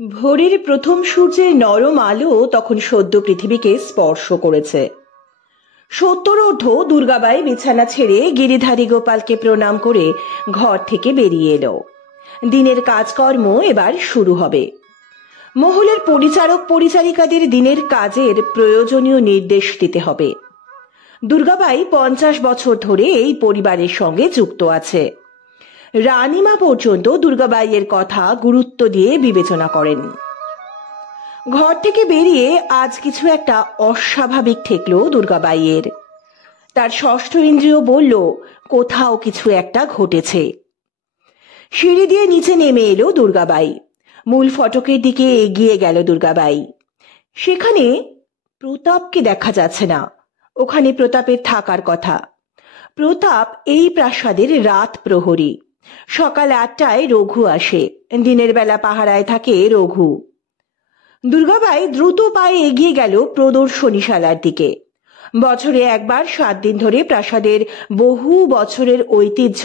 ভোরের প্রথম সূর্যের নরম আলো তখন সদ্য পৃথিবীকে স্পর্শ করেছে। সত্তরোর্ধ্ব দুর্গাবাই বিছানা ছেড়ে গিরিধারী গোপালকে প্রণাম করে ঘর থেকে বেরিয়ে এলো। দিনের কাজকর্ম এবার শুরু হবে। মহলের পরিচারক পরিচারিকাদের দিনের কাজের প্রয়োজনীয় নির্দেশ দিতে হবে। দুর্গাবাই 50 বছর ধরে এই পরিবারের সঙ্গে যুক্ত আছে। রানীমা পর্যন্ত দুর্গাবাইয়ের কথা গুরুত্ব দিয়ে বিবেচনা করেন। ঘর থেকে বেরিয়ে আজ কিছু একটা অস্বাভাবিক ঠেকল দুর্গাবাইয়ের। তার ষষ্ঠ ইন্দ্রিয় বলল কোথাও কিছু একটা ঘটেছে। সিঁড়ি দিয়ে নিচে নেমে এলো দুর্গাবাই। মূল ফটকের দিকে এগিয়ে গেল দুর্গাবাই। সেখানে প্রতাপকে দেখা যাচ্ছে না। ওখানে প্রতাপের থাকার কথা। প্রতাপ এই প্রাসাদের রাত প্রহরী। সকাল 8টায় রঘু আসে। দিনের বেলা পাহারায় থাকে রঘু। দুর্গাবাই দ্রুত পায়ে এগিয়ে গেল প্রদর্শনীশালার দিকে। বছরে একবার 7 দিন ধরে প্রাসাদের বহু বছরের ঐতিহ্য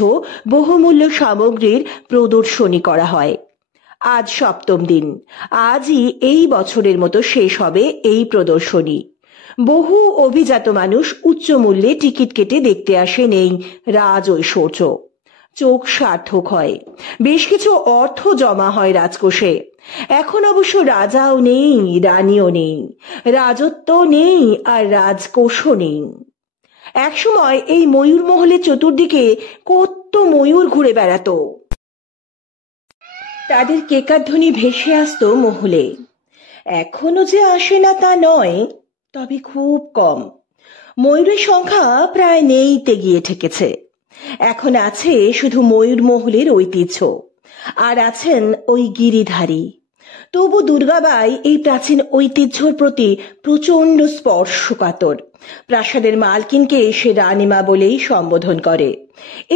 বহুমূল্য সামগ্রীর প্রদর্শনী করা হয়। আজ 7ম দিন। আজই এই বছরের মতো শেষ হবে এই প্রদর্শনী। বহু অভিজাত মানুষ উচ্চ মূল্যে টিকিট কেটে দেখতে আসেন এই রাজ ঐশ্বর্য। চোখ সার্থক হয়। বেশ কিছু অর্থ জমা হয় রাজকোষে। এখন অবশ্য রাজাও নেই, রানীও নেই, রাজত্ব নেই, আর রাজকোষও নেই। একসময় এই ময়ূর মহলের চতুর্দিকে কত ময়ূর ঘুরে বেড়াতো। তাদের কেকাধ্বনি ভেসে আসতো মহলে। এখনো যে আসে না তা নয়, তবে খুব কম। ময়ূরের সংখ্যা প্রায় নেইতে গিয়ে ঠেকেছে। এখন আছে শুধু ময়ূর মহলের ঐতিহ্য, আর আছেন ওই গিরিধারী। তবু দুর্গাবাই এই প্রাচীন ঐতিহ্যর প্রতি প্রচন্ড স্পর্শকাতর। প্রাসাদের মালকিনকে সে রানীমা বলেই সম্বোধন করে।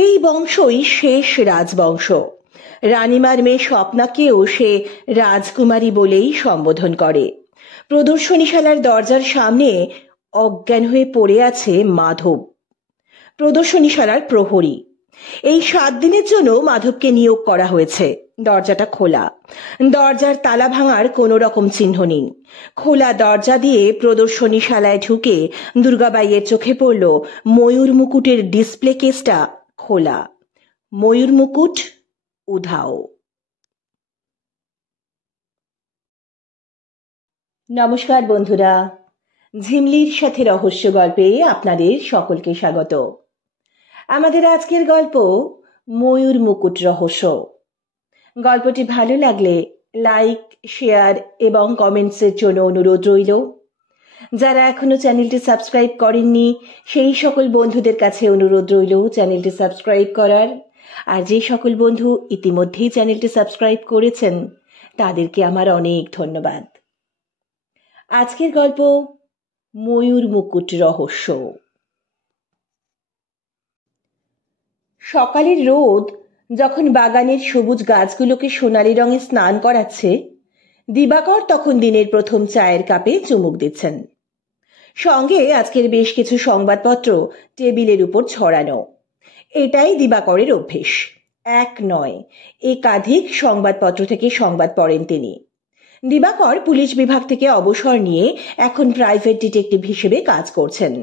এই বংশই শেষ রাজবংশ। রানীমার মেয়ে স্বপ্নাকেও সে রাজকুমারী বলেই সম্বোধন করে। প্রদর্শনীশালার দরজার সামনে অজ্ঞান হয়ে পড়ে আছে মাধব, প্রদর্শনীশালার প্রহরী। এই 7 দিনের জন্য মাধবকে নিয়োগ করা হয়েছে। দরজাটা খোলা। দরজার তালা ভাঙার কোনো রকম চিহ্ন নেই। খোলা দরজা দিয়ে প্রদর্শনীশালায় ঢুকে দুর্গাবাইয়ের চোখে পড়ল ময়ূর মুকুটের ডিসপ্লে কেসটা খোলা। ময়ূর মুকুট উধাও। নমস্কার বন্ধুরা, ঝিমলির সাথে রহস্য গল্পে আপনাদের সকলকে স্বাগত। আমাদের আজকের গল্প ময়ূর মুকুট রহস্য। গল্পটি ভালো লাগলে লাইক, শেয়ার এবং কমেন্টসের জন্য অনুরোধ রইল। যারা এখনো চ্যানেলটি সাবস্ক্রাইব করেননি সেই সকল বন্ধুদের কাছে অনুরোধ রইল চ্যানেলটি সাবস্ক্রাইব করার। আর যে সকল বন্ধু ইতিমধ্যেই চ্যানেলটি সাবস্ক্রাইব করেছেন তাদেরকে আমার অনেক ধন্যবাদ। আজকের গল্প ময়ূর মুকুট রহস্য। সকালের রোদ যখন বাগানের সবুজ গাছগুলোকে সোনালি রঙে স্নান করাচ্ছে, দিবাকর তখন দিনের প্রথম চায়ের কাপে চুমুক দিচ্ছেন। সঙ্গে আজকের বেশ কিছু সংবাদপত্র টেবিলের উপর ছড়ানো। এটাই দিবাকরের অভ্যেস। এক নয়, একাধিক সংবাদপত্র থেকে সংবাদ পড়েন তিনি। দিবাকর পুলিশ বিভাগ থেকে অবসর নিয়ে এখন প্রাইভেট ডিটেকটিভ হিসেবে কাজ করছেন।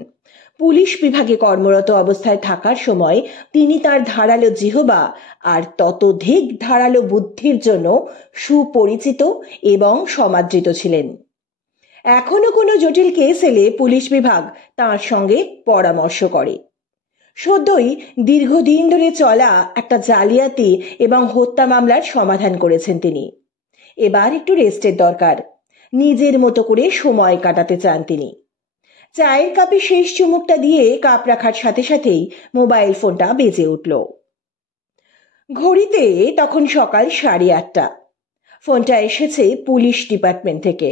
পুলিশ বিভাগে কর্মরত অবস্থায় থাকার সময় তিনি তার ধারালো জিহবা আর ততোধিক ধারালো বুদ্ধির জন্য সুপরিচিত এবং সমাদৃত ছিলেন। এখনো কোনো জটিল কেস এলে পুলিশ বিভাগ তাঁর সঙ্গে পরামর্শ করে। সদ্যই দীর্ঘদিন ধরে চলা একটা জালিয়াতি এবং হত্যা মামলার সমাধান করেছেন তিনি। এবার একটু রেস্টের দরকার। নিজের মতো করে সময় কাটাতে চান তিনি। চায়ের কাপে শেষ চুমুকটা দিয়ে কাপ রাখার সাথে সাথেই মোবাইল ফোনটা বেজে উঠল। ঘড়িতে তখন সকাল 8:30। ফোনটা এসেছে পুলিশ ডিপার্টমেন্ট থেকে।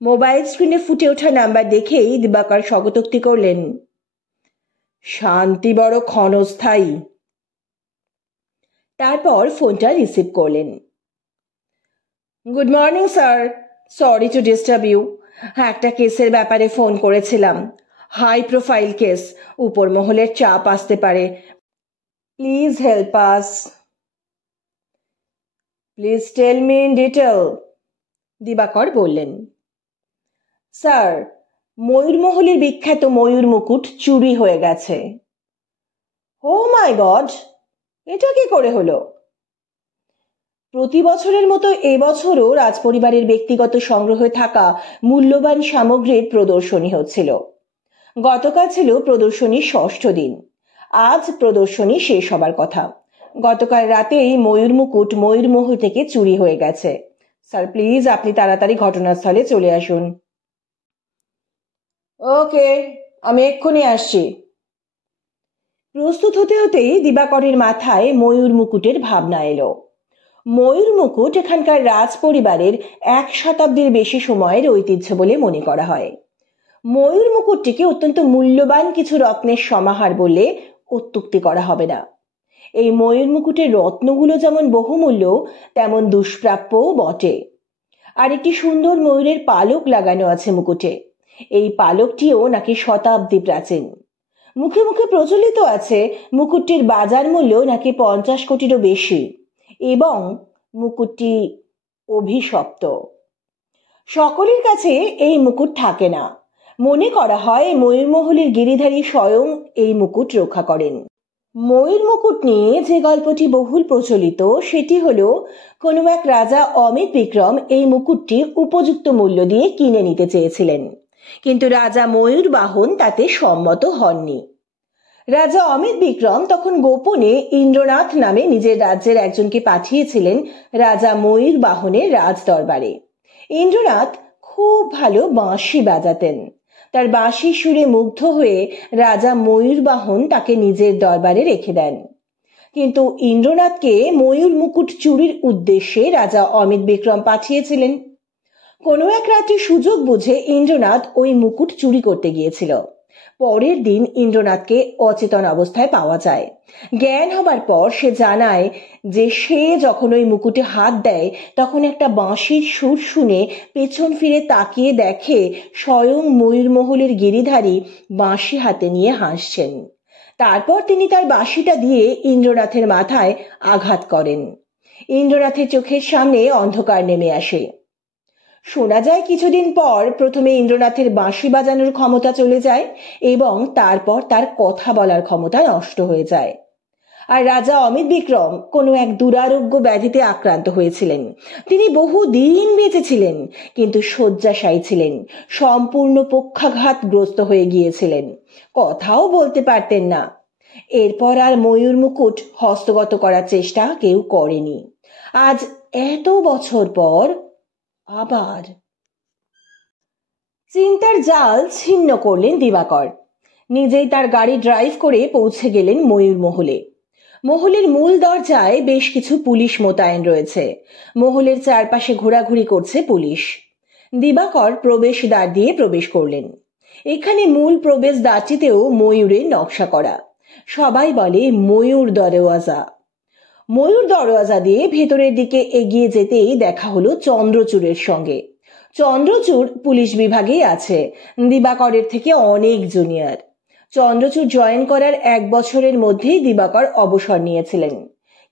মোবাইল স্ক্রিনে ফুটে ওঠা নাম্বার দেখেই দিবাকর স্বগতোক্তি করলেন, শান্তি বড় ক্ষণস্থায়ী। তারপর ফোনটা রিসিভ করলেন। Good morning sir, sorry to disturb you. একটা কেসের ব্যাপারে ফোন করেছিলাম। হাই প্রোফাইল কেস, উপর মহলের চাপ আসতে পারে। Please help us. Please tell me in detail. Dibakar বললেন, স্যার, ময়ূরমহলের বিখ্যাত ময়ূর মুকুট চুরি হয়ে গেছে। ও মাই গড, এটা কি করে হলো? প্রতি বছরের মতো এবছরও রাজপরিবারের ব্যক্তিগত সংগ্রহে থাকা মূল্যবান সামগ্রীর প্রদর্শনী হচ্ছিল। গতকাল ছিল প্রদর্শনীর ষষ্ঠ দিন। আজ প্রদর্শনী শেষ হবার কথা। গতকাল রাতেই ময়ূর মুকুট ময়ূরমহল থেকে চুরি হয়ে গেছে। স্যার, প্লিজ আপনি তাড়াতাড়ি ঘটনাস্থলে চলে আসুন। ওকে, আমি এক্ষুনি আসছি। প্রস্তুত হতে হতেই দিবাকরের মাথায় ময়ূর মুকুটের ভাবনা এলো। ময়ূর মুকুট এখানকার রাজ পরিবারের 1 শতাব্দীর বেশি সময়ের ঐতিহ্য বলে মনে করা হয়। ময়ূর মুকুটটিকে অত্যন্ত মূল্যবান কিছু রত্নের সমাহার বললে অত্যুক্তি করা হবে না। এই ময়ূর মুকুটের রত্নগুলো যেমন বহুমূল্য, তেমন দুষ্প্রাপ্যও বটে। আর একটি সুন্দর ময়ূরের পালক লাগানো আছে মুকুটে। এই পালকটিও নাকি শতাব্দী প্রাচীন। মুখে মুখে প্রচলিত আছে মুকুটটির বাজার মূল্য নাকি 50 কোটিরও বেশি, এবং মুকুটটি অভিশপ্ত। সকলের কাছে এই মুকুট থাকে না। মনে করা হয় ময়ূরমহলের গিরিধারী স্বয়ং এই মুকুট রক্ষা করেন। ময়ূর মুকুট নিয়ে যে গল্পটি বহুল প্রচলিত সেটি হলো, কোনো এক রাজা অমিত বিক্রম এই মুকুটটি উপযুক্ত মূল্য দিয়ে কিনে নিতে চেয়েছিলেন, কিন্তু রাজা ময়ূর বাহন তাতে সম্মত হননি। রাজা অমিত বিক্রম তখন গোপনে ইন্দ্রনাথ নামে নিজের রাজ্যের একজনকে পাঠিয়েছিলেন রাজা ময়ূর বাহনের রাজ দরবারে। ইন্দ্রনাথ খুব ভালো বাঁশি বাজাতেন। তার বাঁশির সুরে মুগ্ধ হয়ে রাজা ময়ূর বাহন তাকে নিজের দরবারে রেখে দেন। কিন্তু ইন্দ্রনাথকে ময়ূর মুকুট চুরির উদ্দেশ্যে রাজা অমিত বিক্রম পাঠিয়েছিলেন। কোনো এক রাত্রে সুযোগ বুঝে ইন্দ্রনাথ ওই মুকুট চুরি করতে গিয়েছিল। পরের দিন ইন্দ্রনাথকে অচেতন অবস্থায় পাওয়া যায়। জ্ঞান হবার পর সে জানায় যে সে যখন ওই মুকুটে হাত দেয় তখন একটা বাঁশির সুর শুনে পেছন ফিরে তাকিয়ে দেখে স্বয়ং ময়ূরমহলের গিরিধারী বাঁশি হাতে নিয়ে হাসছেন। তারপর তিনি তার বাঁশিটা দিয়ে ইন্দ্রনাথের মাথায় আঘাত করেন। ইন্দ্রনাথের চোখের সামনে অন্ধকার নেমে আসে। শোনা যায় কিছুদিন পর প্রথমে ইন্দ্রনাথের বাঁশি বাজানোর ক্ষমতা চলে যায় এবং তারপর তার কথা বলার ক্ষমতা নষ্ট হয়ে যায়। আর রাজা অমিত বিক্রম কোনো এক দুরারোগ্য ব্যাধিতে আক্রান্ত হয়েছিলেন। তিনি বহুদিন বেঁচেছিলেন, কিন্তু শয্যাশায়ী ছিলেন, সম্পূর্ণ পক্ষাঘাতগ্রস্ত হয়ে গিয়েছিলেন, কথাও বলতে পারতেন না। এরপর আর ময়ূর মুকুট হস্তগত করার চেষ্টা কেউ করেনি। আজ এত বছর পর আবার। চিন্তার জাল ছিন্ন করলেন দিবাকর। নিজেই তার গাড়ি ড্রাইভ করে পৌঁছে গেলেন ময়ূরমহলে। মহলের মূল দরজায় বেশ কিছু পুলিশ মোতায়েন রয়েছে। মহলের চারপাশে ঘোরাঘুরি করছে পুলিশ। দিবাকর প্রবেশ দ্বার দিয়ে প্রবেশ করলেন। এখানে মূল প্রবেশ দ্বারটিতেও ময়ূরের নকশা করা। সবাই বলে ময়ূর দরওয়াজা। ময়ূর দরওয়াজা দিয়ে ভেতরের দিকে এগিয়ে যেতেই দেখা হলো চন্দ্রচূড়ের সঙ্গে। চন্দ্রচূড় পুলিশ বিভাগেই আছে, দিবাকরের থেকে অনেক জুনিয়র। চন্দ্রচূড় জয়েন করার 1 বছরের মধ্যেই দিবাকর অবসর নিয়েছিলেন,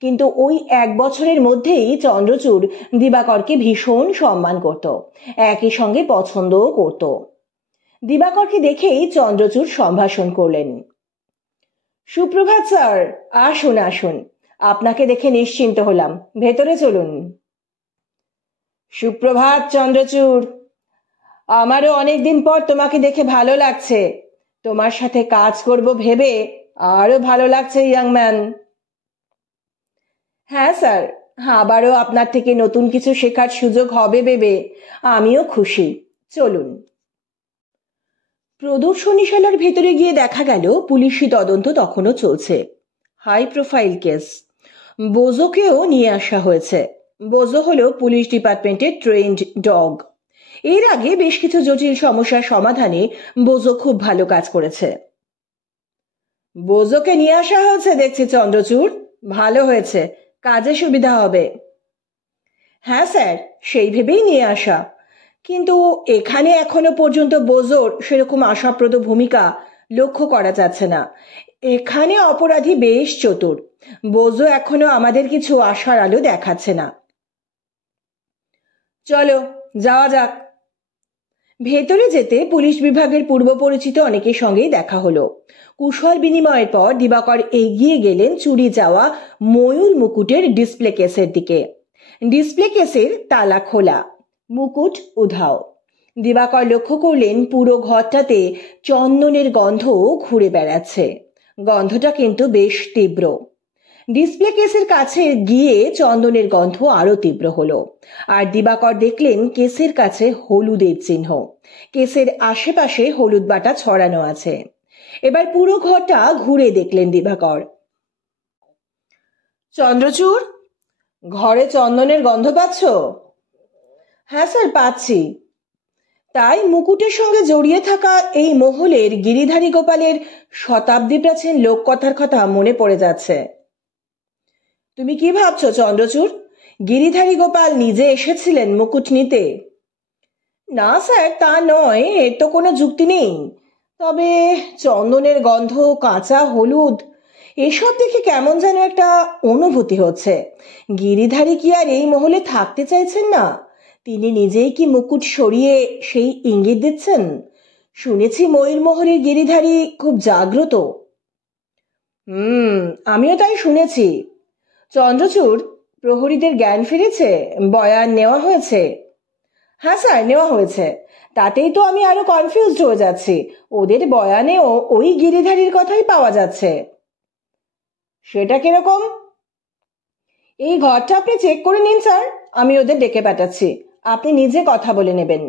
কিন্তু ওই 1 বছরের মধ্যেই চন্দ্রচূড় দিবাকরকে ভীষণ সম্মান করত, একই সঙ্গে পছন্দও করত। দিবাকরকে দেখেই চন্দ্রচূড় সম্ভাষণ করলেন। সুপ্রভাত স্যার, আসুন আসুন, আপনাকে দেখে নিশ্চিন্ত হলাম, ভেতরে চলুন। সুপ্রভাত চন্দ্রচূড়, আমারও অনেকদিন পর তোমাকে দেখে ভালো লাগছে। তোমার সাথে কাজ করব ভেবে আরো ভালো লাগছে ইয়াং ম্যান। হ্যাঁ স্যার, আবারও আপনার থেকে নতুন কিছু শেখার সুযোগ হবে ভেবে আমিও খুশি। চলুন। প্রদর্শনীশালার ভেতরে গিয়ে দেখা গেল পুলিশি তদন্ত তখনও চলছে। High profile case. বোজোকেও নিয়ে আসা হয়েছে। বোজো হলো পুলিশ ডিপার্টমেন্টের ট্রেন্ড ডগ। এর আগে বেশ কিছু জটিল সমস্যার সমাধানে বোজো খুব ভালো কাজ করেছে। বোজোকে নিয়ে আসা হয়েছে দেখছি চন্দ্রচূড়, ভালো হয়েছে, কাজে সুবিধা হবে। হ্যাঁ স্যার, সেই ভেবেই নিয়ে আসা, কিন্তু এখানে এখনো পর্যন্ত বোজোর সেরকম আশাপ্রদ ভূমিকা লক্ষ্য করা যাচ্ছে না। এখানে অপরাধী বেশ চতুর, বোজো এখনো আমাদের কিছু আশার আলো দেখাচ্ছে না। চলো যাওয়া যাক। ভেতরে যেতে পুলিশ বিভাগের পূর্ব পরিচিত অনেকের সঙ্গেই দেখা হলো। কুশল বিনিময়ের পর দিবাকর এগিয়ে গেলেন চুরি যাওয়া ময়ূর মুকুটের ডিসপ্লে কেসের দিকে। ডিসপ্লে কেসের তালা খোলা, মুকুট উধাও। দিবাকর লক্ষ্য করলেন পুরো ঘরটাতে চন্দনের গন্ধ ঘুরে বেড়াচ্ছে। গন্ধটা কিন্তু বেশ তীব্র। ডিসপ্লে কেসের কাছে গিয়ে চন্দনের গন্ধ আরো তীব্র হলো। আর দিবাকর দেখলেন কেসের কাছে হলুদের চিহ্ন। কেসের আশেপাশে হলুদ বাটা ছড়ানো আছে। এবার পুরো ঘরটা ঘুরে দেখলেন দিবাকর। চন্দ্রচূড়, ঘরে চন্দনের গন্ধ পাচ্ছ? হ্যাঁ স্যার, পাচ্ছি। তাই মুকুটের সঙ্গে জড়িয়ে থাকা এই মহলের গিরিধারী গোপালের শতাব্দী প্রাচীন লোককথার কথা মনে পড়ে যাচ্ছে। তুমি কি ভাবছো চন্দ্রচূড়? গিরিধারী গোপাল নিজে এসেছিলেন মুকুট নিতে? না স্যার, তা নয়, এর তো কোনো যুক্তি নেই। তবে চন্দনের গন্ধ, কাঁচা হলুদ, এসব দেখে কেমন যেন একটা অনুভূতি হচ্ছে। গিরিধারী কি আর এই মহলে থাকতে চাইছেন না? তিনি নিজেই কি মুকুট সরিয়ে সেই ইঙ্গিত দিচ্ছেন? শুনেছি ময়ূরমোহরের গিরিধারী খুব জাগ্রত। আমিও তাই শুনেছি। চন্দ্রচূড়, প্রহরীদের জ্ঞান ফিরেছে? বয়ান নেওয়া হয়েছে? হ্যাঁ স্যার, নেওয়া হয়েছে। তাতেই তো আমি আরো কনফিউজড হয়ে যাচ্ছি। ওদের বয়ানেও ওই গিরিধারীর কথাই পাওয়া যাচ্ছে। সেটা কিরকম? এই ঘরটা আপনি চেক করে নিন স্যার, আমি ওদের ডেকে পাঠাচ্ছি। আপনি নিজে কথা বলে নেবেন।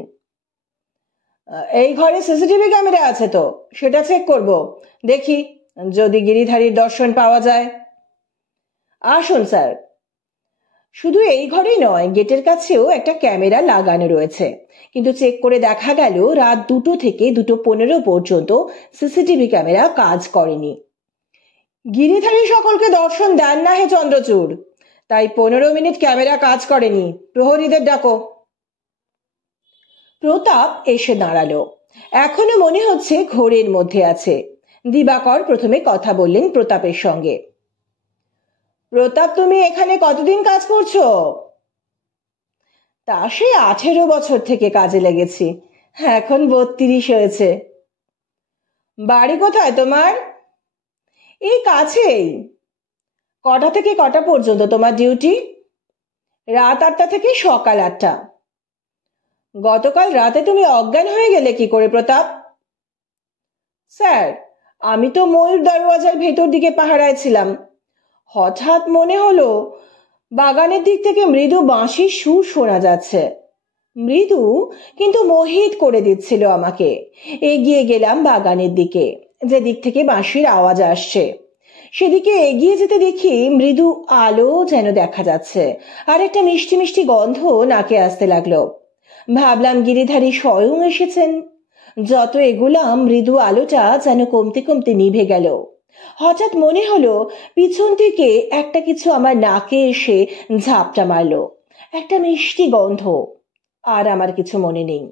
এই ঘরে সিসিটিভি ক্যামেরা আছে তো, সেটা চেক করব। দেখি যদি গিরিধারীর দর্শন পাওয়া যায়। আসুন স্যার। শুধু এই ঘরেই নয়, গেটের কাছেও একটা ক্যামেরা লাগানো রয়েছে। কিন্তু চেক করে দেখা গেল রাত 2টো থেকে 2:15 পর্যন্ত সিসিটিভি ক্যামেরা কাজ করেনি। গিরিধারী সকলকে দর্শন দেন না হে চন্দ্রচূড়, তাই 15 মিনিট ক্যামেরা কাজ করেনি। প্রহরীদের ডাকো। প্রতাপ এসে দাঁড়ালো। এখনো মনে হচ্ছে ঘোরের মধ্যে আছে। দিবাকর প্রথমে কথা বললেন প্রতাপের সঙ্গে। প্রতাপ, তুমি এখানে কতদিন কাজ করছো? তা সে 18 বছর থেকে কাজে লেগেছি, এখন 32 হয়েছে। বাড়ি কোথায় তোমার? এই কাছেই। কটা থেকে কটা পর্যন্ত তোমার ডিউটি? রাত 8টা থেকে সকাল 8টা। গতকাল রাতে তুমি অজ্ঞান হয়ে গেলে কি করে প্রতাপ? স্যার, আমি তো ময়ূর দরওয়াজার ভেতর দিকে পাহারায় ছিলাম। হঠাৎ মনে হলো বাগানের দিক থেকে মৃদু বাঁশির সুর শোনা যাচ্ছে। মৃদু কিন্তু মোহিত করে দিচ্ছিল আমাকে। এগিয়ে গেলাম বাগানের দিকে, যে দিক থেকে বাঁশির আওয়াজ আসছে। সেদিকে এগিয়ে যেতে দেখি মৃদু আলো যেন দেখা যাচ্ছে, আর একটা মিষ্টি মিষ্টি গন্ধ নাকে আসতে লাগলো। ভাবলাম গিরিধারী স্বয়ং এসেছেন। যত এগুলাম মৃদু আলোটা যেন কমতে কমতে নিভে গেল। হঠাৎ মনে হলো পিছন থেকে একটা কিছু আমার নাকে এসে ঝাপটা মারলো। একটা মিষ্টি গন্ধ। আর আমার কিছু মনে নেই।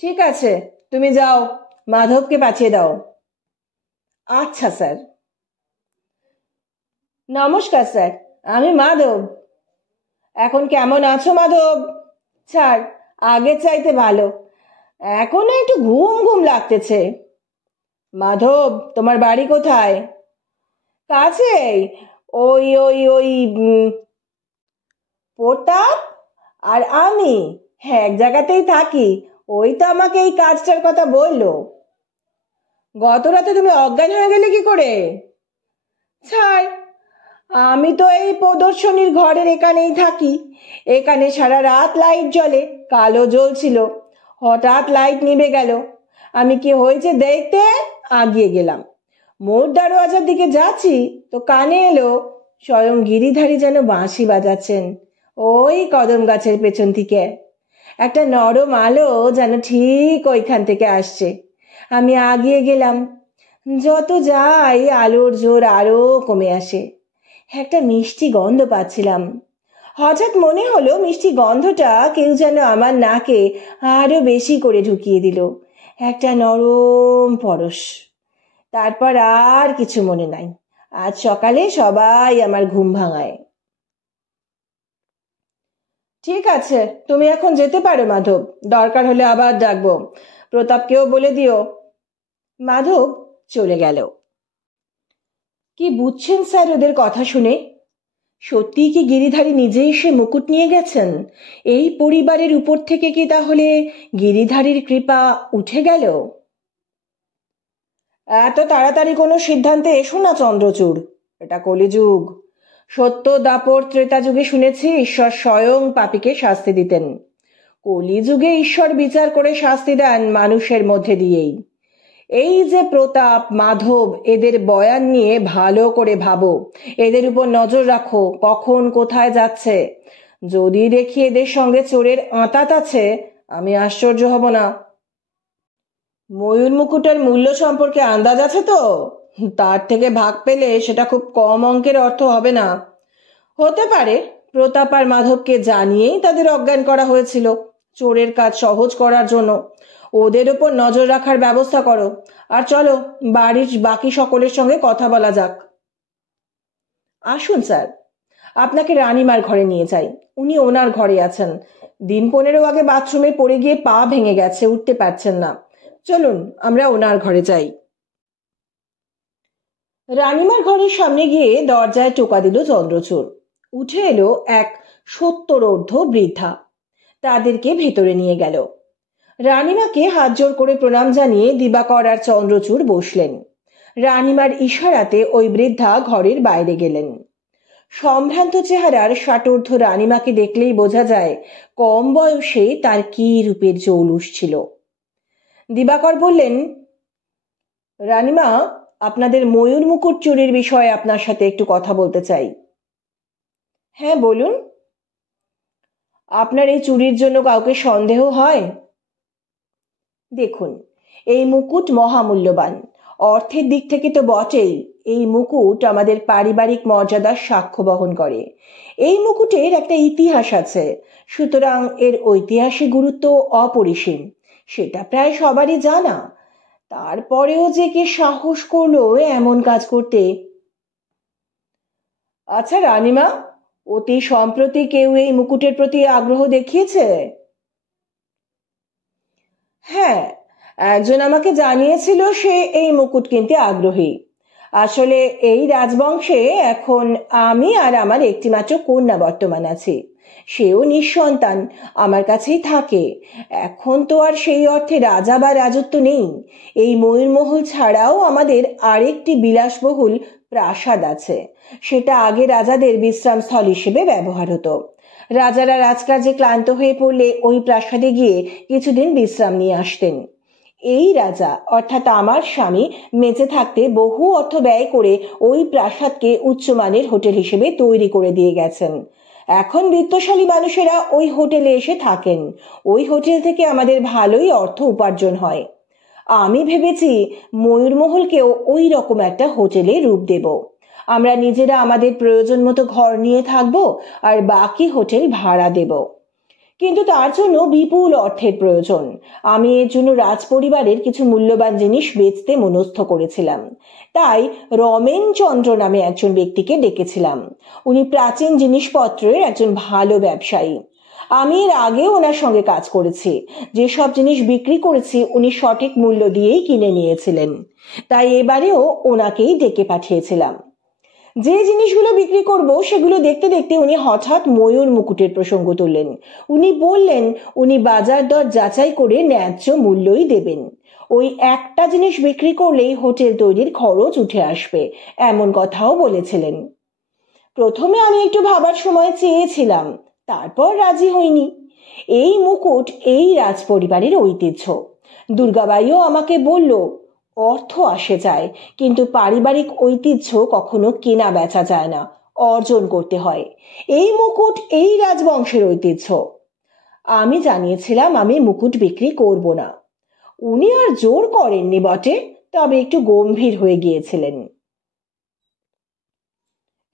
ঠিক আছে, তুমি যাও, মাধবকে পাঠিয়ে দাও। আচ্ছা স্যার। নমস্কার স্যার, আমি মাধব। এখন কেমন আছো মাধব? ছাড়, আগের চাইতে ভালো। এখন একটু ঘুম ঘুম লাগতেছে। মাধব, তোমার বাড়ি কোথায়? কাছেই। ওই ওই ওই প্রতাপ আর আমি এক জায়গাতেই থাকি। ওই তো আমাকে এই কাজটার কথা বললো। গত রাতে তুমি অজ্ঞান হয়ে গেলে কি করে? ছাড়, আমি তো এই প্রদর্শনীর ঘরের এখানেই থাকি। এখানে সারা রাত লাইট জ্বলে, কালো জ্বলছিল। হঠাৎ লাইট নিভে গেল। আমি কি হয়েছে দেখতে আগিয়ে গেলাম। মোর দরওয়াজার দিকে যাচ্ছি তো কানে এলো স্বয়ং গিরিধারী যেন বাঁশি বাজাচ্ছেন ওই কদম গাছের পেছন থেকে। একটা নরম আলো যেন ঠিক ওইখান থেকে আসছে। আমি আগিয়ে গেলাম। যত যাই আলোর জোর আরো কমে আসে। একটা মিষ্টি গন্ধ পাচ্ছিলাম। হঠাৎ মনে হলো মিষ্টি গন্ধটা কেউ যেন আমার নাকে আরো বেশি করে ঢুকিয়ে দিল। একটা নরম পরশ। তারপর আর কিছু মনে নাই। আজ সকালে সবাই আমার ঘুম ভাঙায়। ঠিক আছে, তুমি এখন যেতে পারো মাধব, দরকার হলে আবার ডাকবো। প্রতাপকেও বলে দিও। মাধব চলে গেল। কি বুঝছেন স্যার ওদের কথা শুনে? সত্যিই কি গিরিধারী নিজে এসে মুকুট নিয়ে গেছেন? এই পরিবারের উপর থেকে কি তাহলে গিরিধারীর কৃপা উঠে গেল? এত তাড়াতাড়ি কোনো সিদ্ধান্তে এসো না চন্দ্রচূড়, এটা কলিযুগ। সত্য দাপর ত্রেতা যুগে শুনেছি ঈশ্বর স্বয়ং পাপীকে শাস্তি দিতেন। কলিযুগে ঈশ্বর বিচার করে শাস্তি দেন মানুষের মধ্যে দিয়েই। এই যে প্রতাপ, মাধব, এদের বয়ান নিয়ে ভালো করে ভাবো, এদের উপর নজর রাখো কখন কোথায় যাচ্ছে। যদি দেখি এদের সঙ্গে চোরের আঁতাত আছে, আমি আশ্চর্য হব না। ময়ূর মুকুটের মূল্য সম্পর্কে আন্দাজ আছে তো? তার থেকে ভাগ পেলে সেটা খুব কম অঙ্কের অর্থ হবে না। হতে পারে প্রতাপ আর মাধবকে জানিয়েই তাদের অজ্ঞান করা হয়েছিল, চোরের কাজ সহজ করার জন্য। ওদের ওপর নজর রাখার ব্যবস্থা করো। আর চলো, বাড়ির বাকি সকলের সঙ্গে কথা বলা যাক। আসুন স্যার, আপনাকে রানীমার ঘরে নিয়ে যাই। উনি ওনার ঘরে আছেন। দিন 15 আগে বাথরুমে পড়ে গিয়ে পা ভেঙে গেছে, উঠতে পারছেন না। চলুন আমরা ওনার ঘরে যাই। রানীমার ঘরের সামনে গিয়ে দরজায় টোকা দিল চন্দ্রচূড়। উঠে এলো এক 70 বৃদ্ধা। তাদেরকে ভেতরে নিয়ে গেল। রানীমাকে হাত জোর করে প্রণাম জানিয়ে দিবাকর আর চন্দ্রচূড় বসলেন। রানীমার ইশারাতে ওই বৃদ্ধা ঘরের বাইরে গেলেন। সম্ভ্রান্ত চেহারার 60 রানীমাকে দেখলেই বোঝা যায় কম বয়সে তার কি রূপের জৌলুস ছিল। দিবাকর বললেন, রানীমা, আপনাদের ময়ূর মুকুট চুরির বিষয়ে আপনার সাথে একটু কথা বলতে চাই। হ্যাঁ বলুন। আপনার এই চুরির জন্য কাউকে সন্দেহ হয়? দেখুন, এই মুকুট মহামূল্যবান। অর্থের দিক থেকে তো বটেই, এই মুকুট আমাদের পারিবারিক মর্যাদার সাক্ষ্য বহন করে। এই মুকুটের একটা ইতিহাস আছে, সুতরাং এর ঐতিহাসিক গুরুত্ব অপরিসীম, সেটা প্রায় সবারই জানা। তারপরেও যে কে সাহস করলো এমন কাজ করতে? আচ্ছা রানীমা, অতি সম্প্রতি কেউ এই মুকুটের প্রতি আগ্রহ দেখিয়েছে? হ্যাঁ, একজন আমাকে জানিয়েছিল সে এই মুকুট কিনতে আগ্রহী। আসলে এই রাজবংশে এখন আমি আর আমার একটিমাত্র কন্যা বর্তমান আছে। সেও নিঃসন্তান, আমার কাছেই থাকে। এখন তো আর সেই অর্থে রাজা বা রাজত্ব নেই। এই ময়ূরমহল ছাড়াও আমাদের আরেকটি বিলাসবহুল প্রাসাদ আছে। সেটা আগে রাজাদের বিশ্রামস্থল হিসেবে ব্যবহার হতো। রাজারা রাজকার্যে ক্লান্ত হয়ে পড়লে ওই প্রাসাদে গিয়ে কিছুদিন বিশ্রাম নিয়ে আসতেন। এই রাজা অর্থাৎ আমার স্বামী বেঁচে থাকতে বহু অর্থ ব্যয় করে ওই প্রাসাদকে উচ্চমানের হোটেল হিসেবে তৈরি করে দিয়ে গেছেন। এখন বিত্তশালী মানুষেরা ওই হোটেলে এসে থাকেন। ওই হোটেল থেকে আমাদের ভালোই অর্থ উপার্জন হয়। আমি ভেবেছি ময়ূরমহলকেও ওই রকম একটা হোটেলে রূপ দেব। আমরা নিজেরা আমাদের প্রয়োজন মতো ঘর নিয়ে থাকবো আর বাকি হোটেল ভাড়া দেব। কিন্তু তার জন্য বিপুল অর্থের প্রয়োজন। আমি এর জন্য রাজপরিবারের কিছু মূল্যবান জিনিস বেচতে মনস্থ করেছিলাম। তাই রমেন চন্দ্র নামে একজন ব্যক্তিকে ডেকেছিলাম। উনি প্রাচীন জিনিসপত্রের একজন ভালো ব্যবসায়ী। আমি এর আগেও ওনার সঙ্গে কাজ করেছি। যেসব জিনিস বিক্রি করেছি উনি সঠিক মূল্য দিয়েই কিনে নিয়েছিলেন। তাই এবারেও ওনাকেই ডেকে পাঠিয়েছিলাম। যে জিনিসগুলো বিক্রি করব সেগুলো দেখতে দেখতে উনি হঠাৎ ময়ূর মুকুটের প্রসঙ্গ তুললেন। উনি বললেন উনি বাজার দর যাচাই করে ন্যায্য মূল্যই দেবেন। ওই একটা জিনিস বিক্রি করলেই হোটেল তৈরির খরচ উঠে আসবে, এমন কথাও বলেছিলেন। প্রথমে আমি একটু ভাবার সময় চেয়েছিলাম, তারপর রাজি হইনি। এই মুকুট এই রাজপরিবারের ঐতিহ্য। দুর্গাবাইও আমাকে বলল, অর্থ আসে যায়, কিন্তু পারিবারিক ঐতিহ্য কখনো কেনা বেচা যায় না, অর্জন করতে হয়। এই মুকুট এই রাজবংশের ঐতিহ্য। আমি জানিয়েছিলাম আমি মুকুট বিক্রি করব না। উনি আর জোর করেননি বটে, তবে একটু গম্ভীর হয়ে গিয়েছিলেন।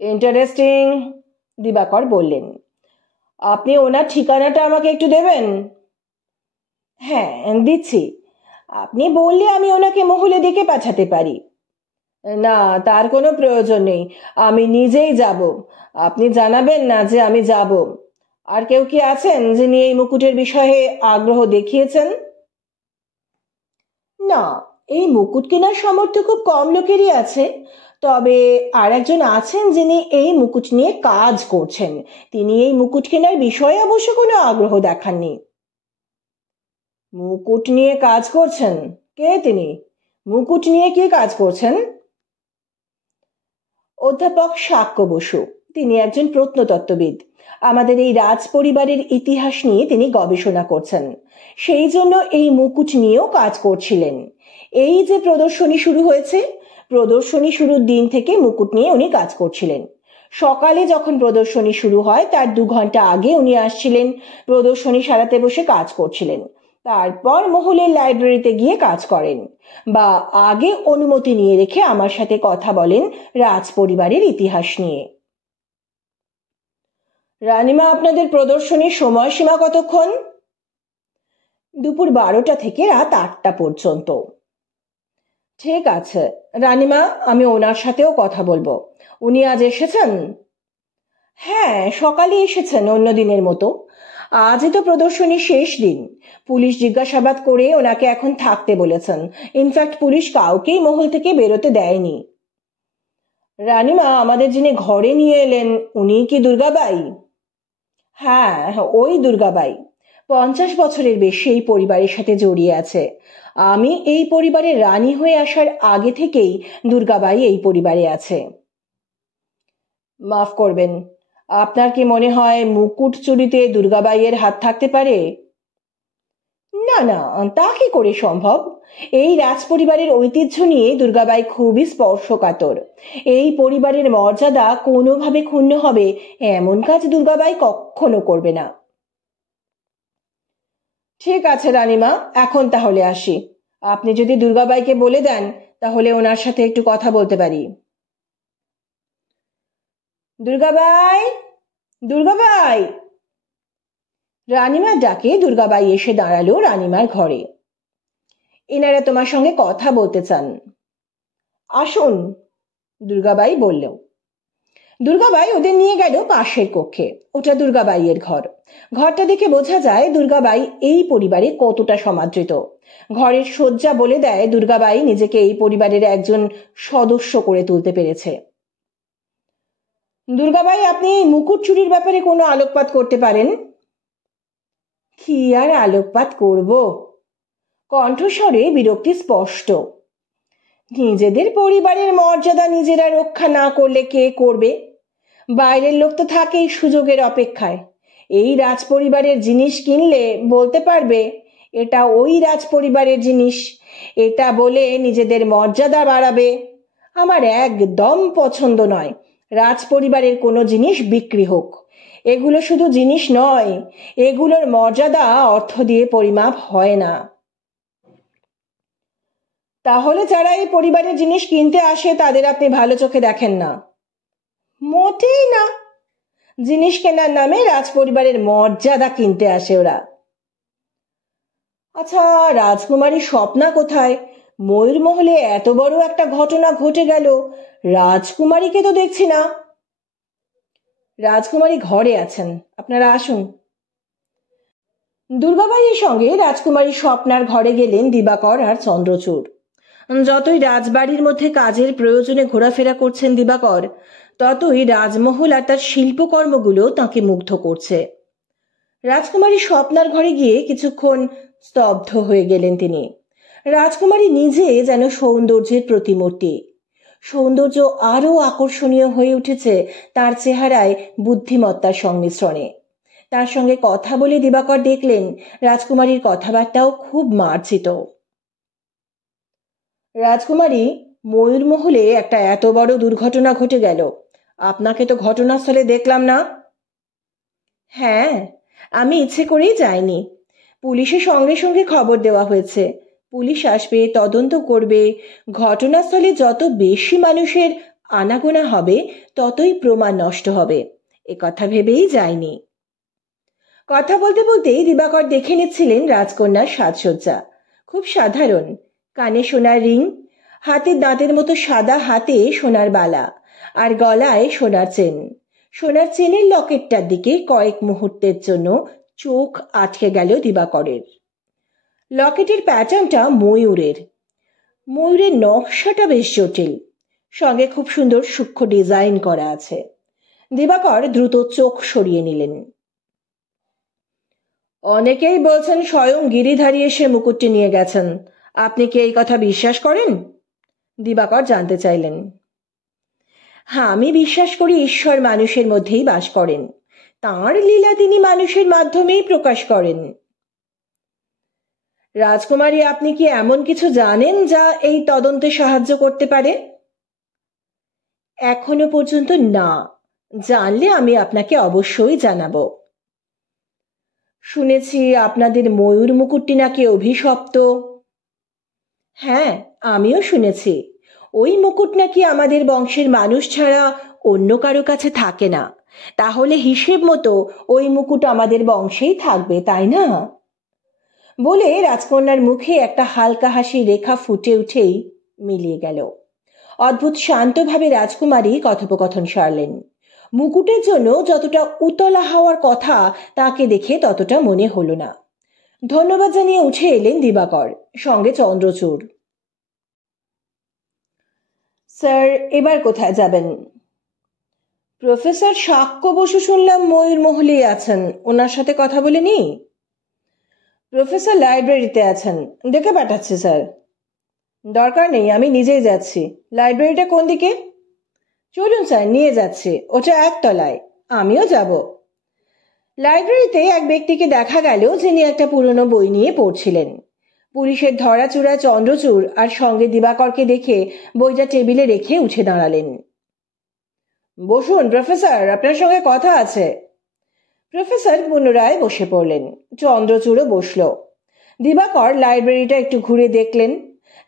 ইন্টারেস্টিং, দিবাকর বললেন। আপনি ওনার ঠিকানাটা আমাকে একটু দেবেন? হ্যাঁ দিচ্ছি। আপনি বললে আমি ওনাকে মহলে ডেকে পাঠাতে পারি। না, তার কোনো প্রয়োজন নেই, আমি নিজেই যাব। আপনি জানাবেন না যে আমি যাব। আর কেউ কি আছেন যিনি এই মুকুটের বিষয়ে আগ্রহ দেখিয়েছেন? না, এই মুকুট কেনার সামর্থ্য খুব কম লোকেরই আছে। তবে আর একজন আছেন যিনি এই মুকুট নিয়ে কাজ করছেন। তিনি এই মুকুট কেনার বিষয়ে অবশ্য কোনো আগ্রহ দেখাননি। মুকুট নিয়ে কাজ করছেন? কে তিনি? মুকুট নিয়ে কি কাজ করছেন? অধ্যাপক শাক্য বসু। তিনি একজন প্রত্নতত্ত্ববিদ। আমাদের এই রাজ পরিবারের ইতিহাস নিয়ে তিনি গবেষণা করছেন। সেই জন্য এই মুকুট নিয়েও কাজ করছিলেন। এই যে প্রদর্শনী শুরু হয়েছে, প্রদর্শনী শুরুর দিন থেকে মুকুট নিয়ে উনি কাজ করছিলেন। সকালে যখন প্রদর্শনী শুরু হয় তার 2 ঘন্টা আগে উনি আসছিলেন, প্রদর্শনী সারাতে বসে কাজ করছিলেন। তারপর মহলের লাইব্রেরিতে গিয়ে কাজ করেন, বা আগে অনুমতি নিয়ে রেখে আমার সাথে কথা বলেন রাজ পরিবারের ইতিহাস নিয়ে। রানীমা, আপনাদের প্রদর্শনীর সময়সীমা কতক্ষণ? দুপুর 12টা থেকে রাত 8টা পর্যন্ত। ঠিক আছে রানীমা, আমি ওনার সাথেও কথা বলবো। উনি আজ এসেছেন? হ্যাঁ, সকালে এসেছেন অন্য দিনের মতো। আজই তো প্রদর্শনীর শেষ দিন। পুলিশ জিজ্ঞাসাবাদ করে ওনাকে এখন থাকতে বলেছেন। ইনফ্যাক্ট পুলিশ কাউকেই মহল থেকে বেরোতে দেয়নি। রানীমা, আমাদের যিনি ঘরে নিয়ে এলেন উনি কি দুর্গাবাই? হ্যাঁ, ওই দুর্গাবাই। 50 বছরের বেশি এই পরিবারের সাথে জড়িয়ে আছে। আমি এই পরিবারের রানী হয়ে আসার আগে থেকেই দুর্গাবাই এই পরিবারে আছে। মাফ করবেন, আপনার কি মনে হয় মুকুট চুরিতে দুর্গাবাইয়ের হাত থাকতে পারে? না না, তা কি করে সম্ভব? এই রাজ পরিবারের ঐতিহ্য নিয়ে দুর্গাবাই খুবই স্পর্শকাতর। এই পরিবারের মর্যাদা কোনোভাবে ক্ষুণ্ণ হবে এমন কাজ দুর্গাবাই কখনো করবে না। ঠিক আছে রানীমা, এখন তাহলে আসি। আপনি যদি দুর্গাবাইকে বলে দেন তাহলে ওনার সাথে একটু কথা বলতে পারি। দুর্গাবাই, দুর্গাবাই! রানীমার ডাকে দুর্গাবাই এসে দাঁড়ালো রানীমার ঘরে। এনারা তোমার সঙ্গে কথা বলতে চান। আসুন, দুর্গাবাই বলল। দুর্গাবাই ওদের নিয়ে গেল পাশের কক্ষে। ওটা দুর্গাবাইয়ের ঘর। ঘরটা দেখে বোঝা যায় দুর্গাবাই এই পরিবারে কতটা সমাদৃত। ঘরের সজ্জা বলে দেয় দুর্গাবাই নিজেকে এই পরিবারের একজন সদস্য করে তুলতে পেরেছে। দুর্গাবাই, আপনি এই মুকুট চুরির ব্যাপারে কোনো আলোকপাত করতে পারেন? কি আর আলোকপাত করব? কণ্ঠস্বরে বিরক্তি স্পষ্ট। নিজেদের পরিবারের মর্যাদা নিজেরা রক্ষা না করলে কে করবে? বাইরের লোক তো থাকেই সুযোগের অপেক্ষায়। এই রাজ পরিবারের জিনিস কিনলে বলতে পারবে এটা ওই রাজ পরিবারের জিনিস, এটা বলে নিজেদের মর্যাদা বাড়াবে। আমার একদম পছন্দ নয় রাজ পরিবারের কোনো জিনিস বিক্রি হোক। এগুলো শুধু জিনিস নয়, এগুলোর মর্যাদা অর্থ দিয়ে পরিমাপ হয় না। তাহলে যারা এই পরিবারের জিনিস কিনতে আসে তাদের আপনি ভালো চোখে দেখেন না? মোটেই না। জিনিস কেনার নামে রাজ পরিবারের মর্যাদা কিনতে আসে ওরা। আচ্ছা, রাজকুমারী স্বপ্না কোথায়? ময়ূরমহলে এত বড় একটা ঘটনা ঘটে গেল, রাজকুমারীকে তো দেখছি না। রাজকুমারী ঘরে আছেন, আপনারা আসুন। দুর্গাবাইয়ের সঙ্গে রাজকুমারী স্বপ্নার ঘরে গেলেন দিবাকর আর চন্দ্রচূড়। যতই রাজবাড়ির মধ্যে কাজের প্রয়োজনে ঘোরাফেরা করছেন দিবাকর, ততই রাজমহল আর তার শিল্পকর্মগুলো তাকে মুগ্ধ করছে। রাজকুমারী স্বপ্নার ঘরে গিয়ে কিছুক্ষণ স্তব্ধ হয়ে গেলেন তিনি। রাজকুমারী নিজে যেন সৌন্দর্যের প্রতিমূর্তি। সৌন্দর্য আরো আকর্ষণীয় হয়ে উঠেছে তার চেহারায় বুদ্ধিমত্তার সংমিশ্রণে। তার সঙ্গে কথা বলে দিবাকর দেখলেন রাজকুমারীর কথাবার্তাও খুব মার্জিত। রাজকুমারী, ময়ূরমহলে একটা এত বড় দুর্ঘটনা ঘটে গেল, আপনাকে তো ঘটনাস্থলে দেখলাম না। হ্যাঁ, আমি ইচ্ছে করেই যাইনি। পুলিশের সঙ্গে সঙ্গে খবর দেওয়া হয়েছে। পুলিশ আসবে, তদন্ত করবে। ঘটনাস্থলে যত বেশি মানুষের আনাগোনা হবে ততই প্রমাণ নষ্ট হবে, এ কথা ভেবেই যায়নি। কথা বলতে বলতেই দিবাকর দেখে নিচ্ছিলেন রাজকন্যার সাজসজ্জা। খুব সাধারণ, কানে সোনার রিং, হাতের দাঁতের মতো সাদা হাতে সোনার বালা, আর গলায় সোনার চেন। সোনার চেনের লকেটটার দিকে কয়েক মুহূর্তের জন্য চোখ আটকে গেল দিবাকরের। লকেটের প্যাটার্নটা ময়ূরের। ময়ূরের নকশাটা বেশ জটিল, সঙ্গে খুব সুন্দর সূক্ষ্ম ডিজাইন করা আছে। দিবাকর দ্রুত চোখ সরিয়ে নিলেন। অনেকেই বলছেন স্বয়ং গিরিধারী এসে মুকুটটি নিয়ে গেছেন। আপনি কি এই কথা বিশ্বাস করেন? দিবাকর জানতে চাইলেন। হ্যাঁ, আমি বিশ্বাস করি ঈশ্বর মানুষের মধ্যেই বাস করেন। তাঁর লীলা তিনি মানুষের মাধ্যমেই প্রকাশ করেন। রাজকুমারী, আপনি কি এমন কিছু জানেন যা এই তদন্তে সাহায্য করতে পারে? এখনো পর্যন্ত না। জানলে আমি আপনাকে অবশ্যই জানাবো। শুনেছি আপনাদের ময়ূর মুকুটটি নাকি অভিশপ্ত। হ্যাঁ, আমিও শুনেছি। ওই মুকুট নাকি আমাদের বংশের মানুষ ছাড়া অন্য কারো কাছে থাকে না। তাহলে হিসেব মতো ওই মুকুট আমাদের বংশেই থাকবে, তাই না? বলে রাজকন্যার মুখে একটা হালকা হাসি রেখা ফুটে উঠেই মিলিয়ে গেল। অদ্ভুত শান্তভাবে রাজকুমারী কথোপকথন সারলেন। মুকুটের জন্য যতটা উতলা হওয়ার কথা তাকে দেখে ততটা মনে হলো না। ধন্যবাদ জানিয়ে উঠে এলেন দিবাকর, সঙ্গে চন্দ্রচূড়। স্যার, এবার কোথায় যাবেন? প্রফেসর শাক্য বসু শুনলাম ময়ূর মহলেই আছেন, ওনার সাথে কথা বলে নি? প্রফেসর লাইব্রেরিতে আছেন, ডেকে পাঠাচ্ছি স্যার। দরকার নেই, আমি নিজেই যাচ্ছি। লাইব্রেরিটা কোন দিকে? চলুন স্যার, নিয়ে যাচ্ছি, ওটা একতলায়। আমিও যাব। লাইব্রেরিতে এক ব্যক্তিকে দেখা গেল যিনি একটা পুরনো বই নিয়ে পড়ছিলেন। পুলিশের ধরাচূড়া চন্দ্রচূড় আর সঙ্গে দিবাকরকে দেখে বইটা টেবিলে রেখে উঠে দাঁড়ালেন। বসুন প্রফেসর, আপনার সঙ্গে কথা আছে। প্রফেসর পুনরায় বসে পড়লেন। চন্দ্রচূড়ও বসল। দিবাকর লাইব্রেরিটা একটু ঘুরে দেখলেন।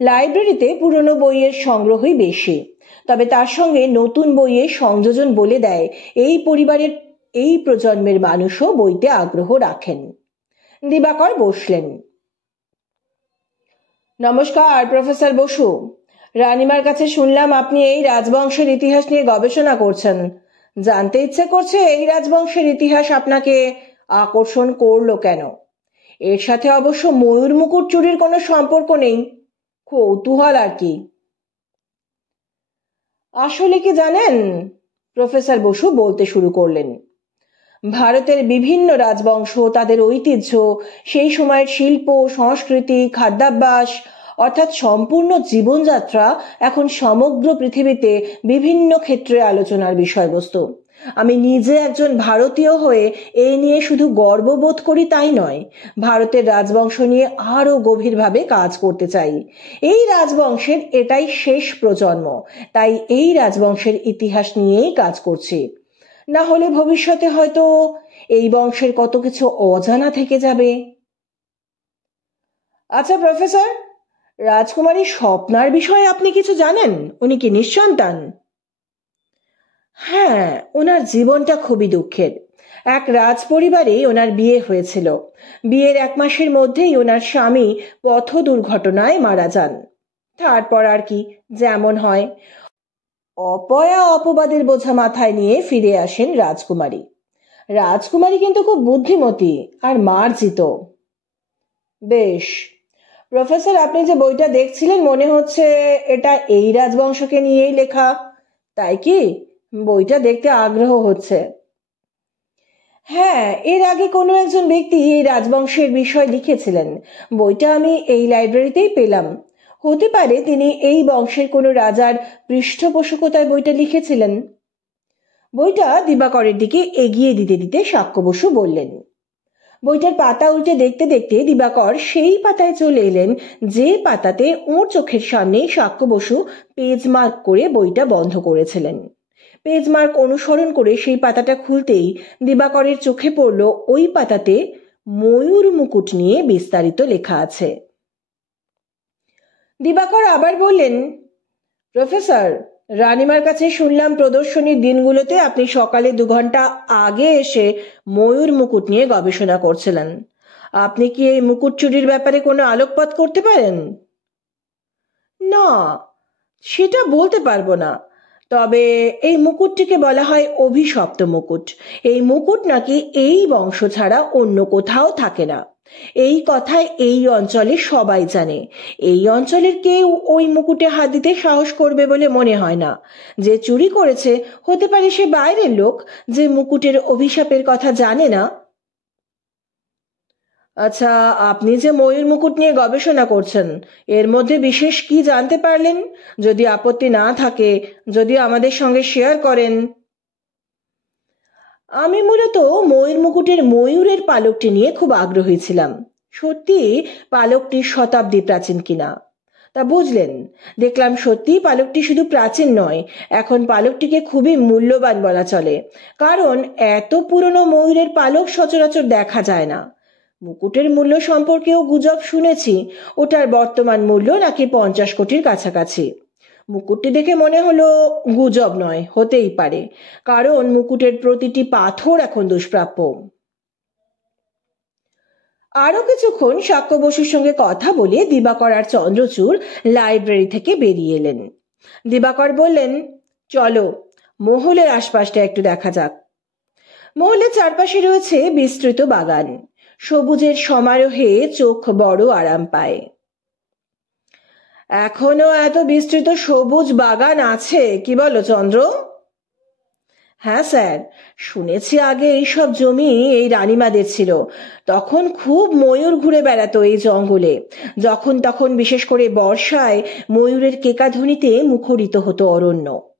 লাইব্রেরিতে পুরনো বইয়ের সংগ্রহই বেশি, তবে তার সঙ্গে নতুন বইয়ের সংযোজন বলে দেয় এই পরিবারের এই প্রজন্মের মানুষও বইতে আগ্রহ রাখেন। দিবাকর বসলেন। নমস্কার প্রফেসর বসু। রানীমার কাছে শুনলাম আপনি এই রাজবংশের ইতিহাস নিয়ে গবেষণা করছেন। জানতে ইচ্ছে করছে এই রাজবংশের ইতিহাস আপনাকে আকর্ষণ করলো কেন? এর সাথে অবশ্য ময়ূর মুকুট চুরির কোনো সম্পর্ক নেই, কৌতূহল আর কি। আসলে কি জানেন, প্রফেসর বসু বলতে শুরু করলেন, ভারতের বিভিন্ন রাজবংশ, তাদের ঐতিহ্য, সেই সময়ের শিল্প, সংস্কৃতি, খাদ্যাভ্যাস, অর্থাৎ সম্পূর্ণ জীবনযাত্রা এখন সমগ্র পৃথিবীতে বিভিন্ন ক্ষেত্রে আলোচনার বিষয়বস্তু। আমি নিজে একজন ভারতীয় হয়ে এই নিয়ে শুধু গর্ববোধ করি তাই নয়, ভারতের রাজবংশ নিয়ে আরো গভীরভাবে কাজ করতে চাই। এই রাজবংশের এটাই শেষ প্রজন্ম, তাই এই রাজবংশের ইতিহাস নিয়েই কাজ করছি। না হলে ভবিষ্যতে হয়তো এই বংশের কত কিছু অজানা থেকে যাবে। আচ্ছা প্রফেসর, রাজকুমারী স্বপ্নার বিষয়ে আপনি কিছু জানেন? উনি কি নিঃসন্তান? হ্যাঁ, ওনার জীবনটা খুবই দুঃখের। এক রাজ পরিবারে ওনার বিয়ে হয়েছিল। বিয়ের 1 মাসের মধ্যেই ওনার স্বামী পথ দুর্ঘটনায় মারা যান। তারপর আর কি, যেমন হয়। অপয়া অপবাদের বোঝা মাথায় নিয়ে ফিরে আসেন রাজকুমারী। রাজকুমারী কিন্তু খুব বুদ্ধিমতী আর মার্জিত। বেশ, প্রফেসর, আপনি যে বইটা দেখছিলেন মনে হচ্ছে এটা এই রাজবংশকে নিয়েই লেখা, তাই কি? বইটা দেখতে আগ্রহ হচ্ছে। হ্যাঁ, এর আগে কোনো একজন ব্যক্তি এই রাজবংশের বিষয় লিখেছিলেন। বইটা আমি এই লাইব্রেরিতেই পেলাম। হতে পারে তিনি এই বংশের কোনো রাজার পৃষ্ঠপোষকতায় বইটা লিখেছিলেন। বইটা দিবাকরের দিকে এগিয়ে দিতে দিতে শাক্য বসু বললেন। বইটার পাতা উল্টে দেখতে দেখতে দিবাকর সেই পাতায় চলে এলেন যে পাতাতে ওর চোখের সামনে শাক্য বসু পেজ মার্ক করে বইটা বন্ধ করেছিলেন। পেজ মার্ক অনুসরণ করে সেই পাতাটা খুলতেই দিবাকরের চোখে পড়ল ওই পাতাতে ময়ূর মুকুট নিয়ে বিস্তারিত লেখা আছে। দিবাকর আবার বললেন, প্রফেসর, রানীমার কাছে শুনলাম প্রদর্শনীর দিনগুলোতে আপনি সকালে 2 ঘন্টা আগে এসে ময়ূর মুকুট নিয়ে গবেষণা করছিলেন। আপনি কি এই মুকুট চুরির ব্যাপারে কোনো আলোকপাত করতে পারেন? না, সেটা বলতে পারবো না, তবে এই মুকুটটিকে বলা হয় অভিশপ্ত মুকুট। এই মুকুট নাকি এই বংশ ছাড়া অন্য কোথাও থাকে না। এই কথায় এই অঞ্চলে সবাই জানে। এই অঞ্চলের কেউ ওই মুকুটে হাত দিতে সাহস করবে বলে মনে হয় না। যে চুরি করেছে হতে পারে সে বাইরের লোক, যে মুকুটের অভিশাপের কথা জানে না। আচ্ছা, আপনি যে ময়ূর মুকুট নিয়ে গবেষণা করছেন, এর মধ্যে বিশেষ কি জানতে পারলেন? যদি আপত্তি না থাকে, যদি আমাদের সঙ্গে শেয়ার করেন। আমি মূলত ময়ূর মুকুটের ময়ূরের পালকটি নিয়ে খুব আগ্রহী ছিলাম। সত্যি পালকটি শতাব্দী প্রাচীন কিনা তা বুঝলেন। দেখলাম সত্যি পালকটি শুধু প্রাচীন নয়, এখন পালকটিকে খুবই মূল্যবান বলা চলে। কারণ এত পুরনো ময়ূরের পালক সচরাচর দেখা যায় না। মুকুটের মূল্য সম্পর্কেও গুজব শুনেছি। ওটার বর্তমান মূল্য নাকি 50 কোটির কাছাকাছি। মুকুটটি দেখে মনে হলো গুজব নয়, হতেই পারে। কারণ মুকুটের প্রতিটি পাথর এখন দুষ্প্রাপ্য। আরো কিছুক্ষণ সাক্ষ্য বসুর সঙ্গে কথা বলে দিবাকর আর চন্দ্রচূড় লাইব্রেরি থেকে বেরিয়ে এলেন। দিবাকর বললেন, চলো মহলের আশপাশটা একটু দেখা যাক। মহলের চারপাশে রয়েছে বিস্তৃত বাগান। সবুজের সমারোহে চোখ বড় আরাম পায়। এখনো এত বিস্তৃত সবুজ বাগান আছে, কি বলো চন্দ্র? হ্যাঁ স্যার, শুনেছি আগে এইসব জমি এই রানীমাদের ছিল। তখন খুব ময়ূর ঘুরে বেড়াতো এই জঙ্গলে। যখন তখন, বিশেষ করে বর্ষায়, ময়ূরের কেকাধ্বনিতে মুখরিত হতো অরণ্য।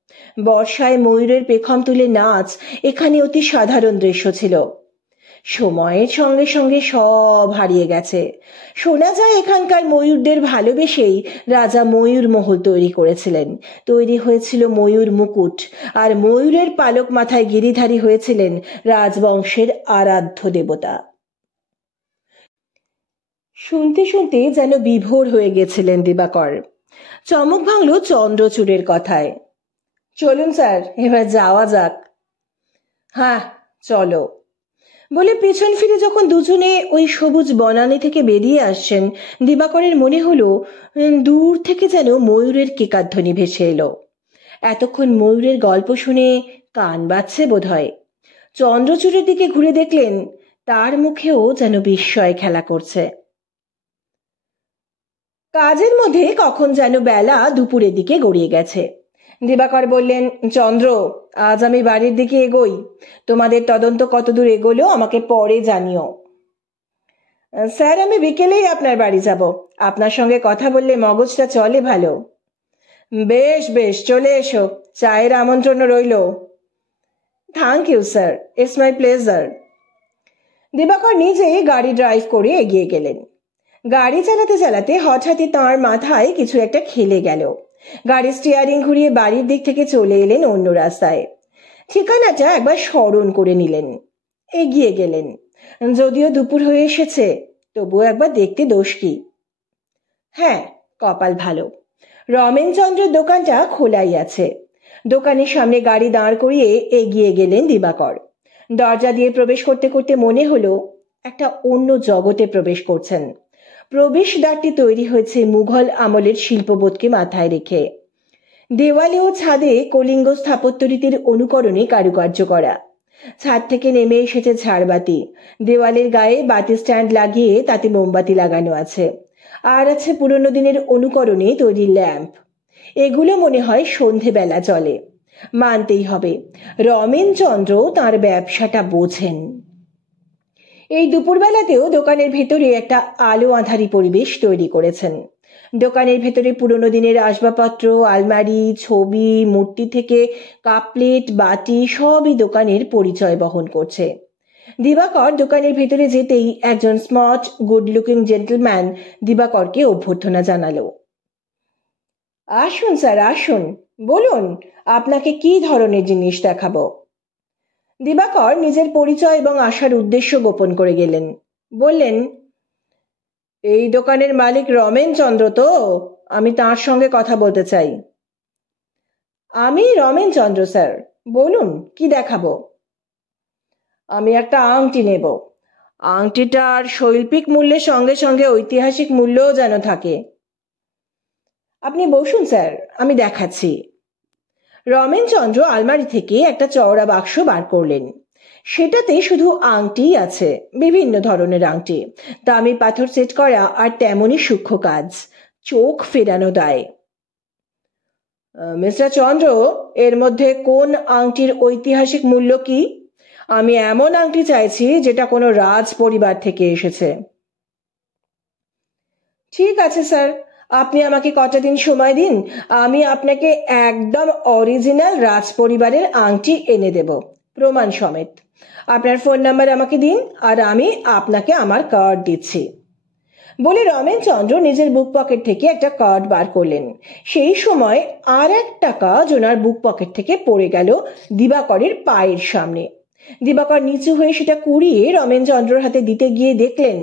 বর্ষায় ময়ূরের পেখম তুলে নাচ এখানে অতি সাধারণ দৃশ্য ছিল। সময়ের সঙ্গে সঙ্গে সব হারিয়ে গেছে। শোনা যায় এখানকার ময়ূরদের ভালোবেসেই রাজা ময়ূর মহল তৈরি করেছিলেন। তৈরি হয়েছিল ময়ূর মুকুট, আর ময়ূরের পালক মাথায় গিরিধারী হয়েছিলেন রাজবংশের আরাধ্য দেবতা। শুনতে শুনতে যেন বিভোর হয়ে গেছিলেন দিবাকর। চমক ভাঙল চন্দ্রচূড়ের কথায়। চলুন স্যার, এবার যাওয়া যাক। হ্যাঁ চলো বলে পেছন ফিরে যখন দুজনে ওই সবুজ বনানী থেকে বেরিয়ে আসছেন, দিবাকরের মনে হলো দূর থেকে যেন ময়ূরের কেকাধ্বনি ভেসে এলো। এতক্ষণ ময়ূরের গল্প শুনে কান বাজছে বোধ হয়। চন্দ্রচূড়ের দিকে ঘুরে দেখলেন তার মুখেও যেন বিস্ময় খেলা করছে। কাজের মধ্যে কখন যেন বেলা দুপুরের দিকে গড়িয়ে গেছে। দিবাকর বললেন, চন্দ্র, আজ আমি বাড়ির দিকে এগোই। তোমাদের তদন্ত কতদূর এগোলো আমাকে পরে জানিও। স্যার, আমি বিকেলেই আপনার বাড়ি যাব। আপনার সঙ্গে কথা বললে মগজটা চলে ভালো। বেশ বেশ, চলে এসো। চায়ের আমন্ত্রণ রইল। Thank you sir, it's my pleasure. Dibakar নিজে গাড়ি ড্রাইভ করে এগিয়ে গেলেন। গাড়ি চালাতে চালাতে হঠাৎই তাঁর মাথায় কিছু একটা খেলে গেল। গাড়ির স্টিয়ারিং ঘুরিয়ে বাড়ির দিক থেকে চলে এলেন অন্য রাস্তায়। ঠিকানাটা একবার স্মরণ করে নিলেন, এগিয়ে গেলেন। যদিও দুপুর হয়ে এসেছে, তবুও একবার দেখতে দোষ কি? হ্যাঁ, কপাল ভালো, রমেনচন্দ্রের দোকানটা খোলাই আছে। দোকানের সামনে গাড়ি দাঁড় করিয়ে এগিয়ে গেলেন দিবাকর। দরজা দিয়ে প্রবেশ করতে করতে মনে হলো একটা অন্য জগতে প্রবেশ করছেন। প্রবেশ দ্বারটি তৈরি হয়েছে মুঘল আমলের শিল্পবোধকে মাথায় রেখে। দেওয়ালে ও ছাদে কলিঙ্গ স্থাপত্য রীতির অনুকরণে কারুকার্য করা। ছাদ থেকে নেমে এসেছে ঝাড়বাতি। দেওয়ালের গায়ে বাতি স্ট্যান্ড লাগিয়ে তাতে মোমবাতি লাগানো আছে। আর আছে পুরনো দিনের অনুকরণে তৈরি ল্যাম্প। এগুলো মনে হয় সন্ধেবেলা জ্বলে। মানতেই হবে, রমেনচন্দ্র তাঁর ব্যবসাটা বোঝেন। এই দুপুরবেলাতেও দোকানের ভেতরে একটা আলো আঁধারি পরিবেশ তৈরি করেছেন। দোকানের ভেতরে পুরনো দিনের আসবাবপত্র, আলমারি, ছবি, মূর্তি থেকে কাপ প্লেট, বাটি সবই দোকানের পরিচয় বহন করছে। দিবাকর দোকানের ভেতরে যেতেই একজন স্মার্ট, গুড লুকিং জেন্টলম্যান দিবাকরকে অভ্যর্থনা জানালো। আসুন স্যার, আসুন, বলুন আপনাকে কি ধরনের জিনিস দেখাবো। দিবাকর নিজের পরিচয় এবং আসার উদ্দেশ্য গোপন করে গেলেন। বললেন, এই দোকানের মালিক রমেনচন্দ্র তো? আমি তার সঙ্গে কথা বলতে চাই। আমি রমেনচন্দ্র স্যার, বলুন কি দেখাবো। আমি একটা আংটি নেব। আংটিটার শৈল্পিক মূল্যের সঙ্গে সঙ্গে ঐতিহাসিক মূল্যও যেন থাকে। আপনি বসুন স্যার, আমি দেখাচ্ছি। রমেনচন্দ্র আলমারি থেকে একটা চওড়া বাক্স বার করলেন। সেটাতে শুধু আংটিই আছে, বিভিন্ন ধরনের আংটি, দামি পাথর সেট করা আর তেমনই সূক্ষ্ম কাজ, চোখ ফেরানো দায়। মিস্টার চন্দ্র, এর মধ্যে কোন আংটির ঐতিহাসিক মূল্য কি? আমি এমন আংটি চাইছি যেটা কোনো রাজ পরিবার থেকে এসেছে। ঠিক আছে স্যার, আপনি আমাকে কটা দিন সময় দিন, আমি আপনাকে একদম অরিজিনাল রাজ পরিবারের আংটি এনে দেব, প্রমাণ সমেত। আপনার ফোন নাম্বার আমাকে দিন আর আমি আপনাকে আমার কার্ড দিচ্ছি। বলে রমেনচন্দ্র নিজের বুক পকেট থেকে একটা কার্ড বার করলেন। সেই সময় আর একটা কাজ ওনার বুক পকেট থেকে পড়ে গেল দিবাকরের পায়ের সামনে। দিবাকর নিচু হয়ে সেটা কুড়িয়ে রমেনচন্দ্রর হাতে দিতে গিয়ে দেখলেন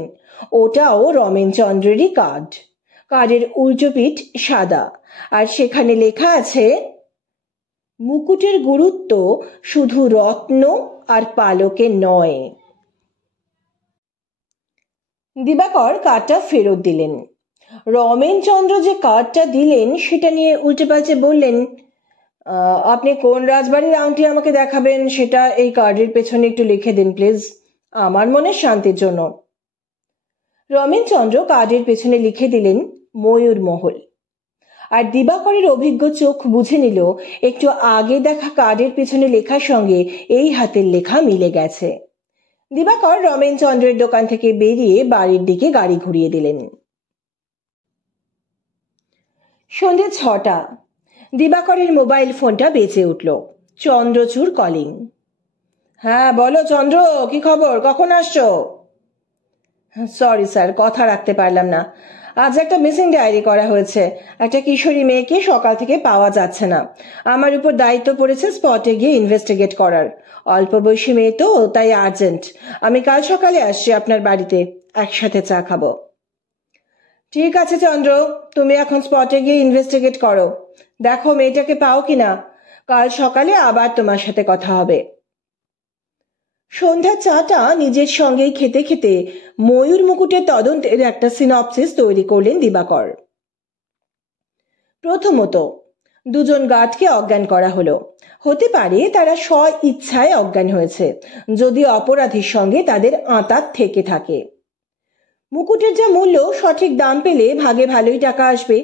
ওটাও রমেনচন্দ্রেরই কার্ড। কার্ডের উল্টো পিঠ সাদা, আর সেখানে লেখা আছে, মুকুটের গুরুত্ব শুধু রত্ন আর পালকে নয়। দিবাকর কার্ডটা ফেরত দিলেন। রমেনচন্দ্র যে কার্ডটা দিলেন সেটা নিয়ে উল্টে পাল্টে বললেন, আপনি কোন রাজবাড়ির আংটি আমাকে দেখাবেন সেটা এই কার্ডের পেছনে একটু লিখে দিন প্লিজ, আমার মনে শান্তির জন্য। রমেনচন্দ্র কার্ডের পেছনে লিখে দিলেন ময়ূরমহল। আর দিবাকরের অভিজ্ঞ চোখ বুঝে নিল একটু আগে দেখা কার্ডের পেছনে লেখার সঙ্গে এই হাতের লেখা মিলে গেছে। দিবাকর রমেনচন্দ্রের দোকান থেকে বেরিয়ে বাড়ির দিকে গাড়ি ঘুরিয়ে দিলেন। সন্ধ্যে 6টা। দিবাকরের মোবাইল ফোনটা বেজে উঠল। চন্দ্রচূড় কলিং। হ্যাঁ বলো চন্দ্র, কি খবর, কখন আসছো? সরি স্যার, কথা রাখতে পারলাম না। আজ একটা মিসিং ডায়েরি করা হয়েছে। একটা কিশোরী মেয়েকে সকাল থেকে পাওয়া যাচ্ছে না। আমার উপর দায়িত্ব পড়েছে স্পটে গিয়ে ইনভেস্টিগেট করার। অল্প বয়সী মেয়ে তো, তাই আর্জেন্ট। আমি কাল সকালে আসছি আপনার বাড়িতে, একসাথে চা খাবো। ঠিক আছে চন্দ্র, তুমি এখন স্পটে গিয়ে ইনভেস্টিগেট করো, দেখো মেয়েটাকে পাও কিনা। কাল সকালে আবার তোমার সাথে কথা হবে। সন্ধ্যা চাটা নিজের সঙ্গেই খেতে খেতে ময়ূর মুকুটের তদন্তের একটা সিনপসিস তৈরি করলেন দিবাকর। প্রথমত, দুজন গার্ডকে অজ্ঞান করা হলো। হতে পারে তারা স্ব ইচ্ছায় অজ্ঞান হয়েছে, যদি অপরাধীর সঙ্গে তাদের আঁতাত থেকে থাকে। মুকুটের যা মূল্য, সঠিক দাম পেলে ভাগে ভালোই টাকা আসবে।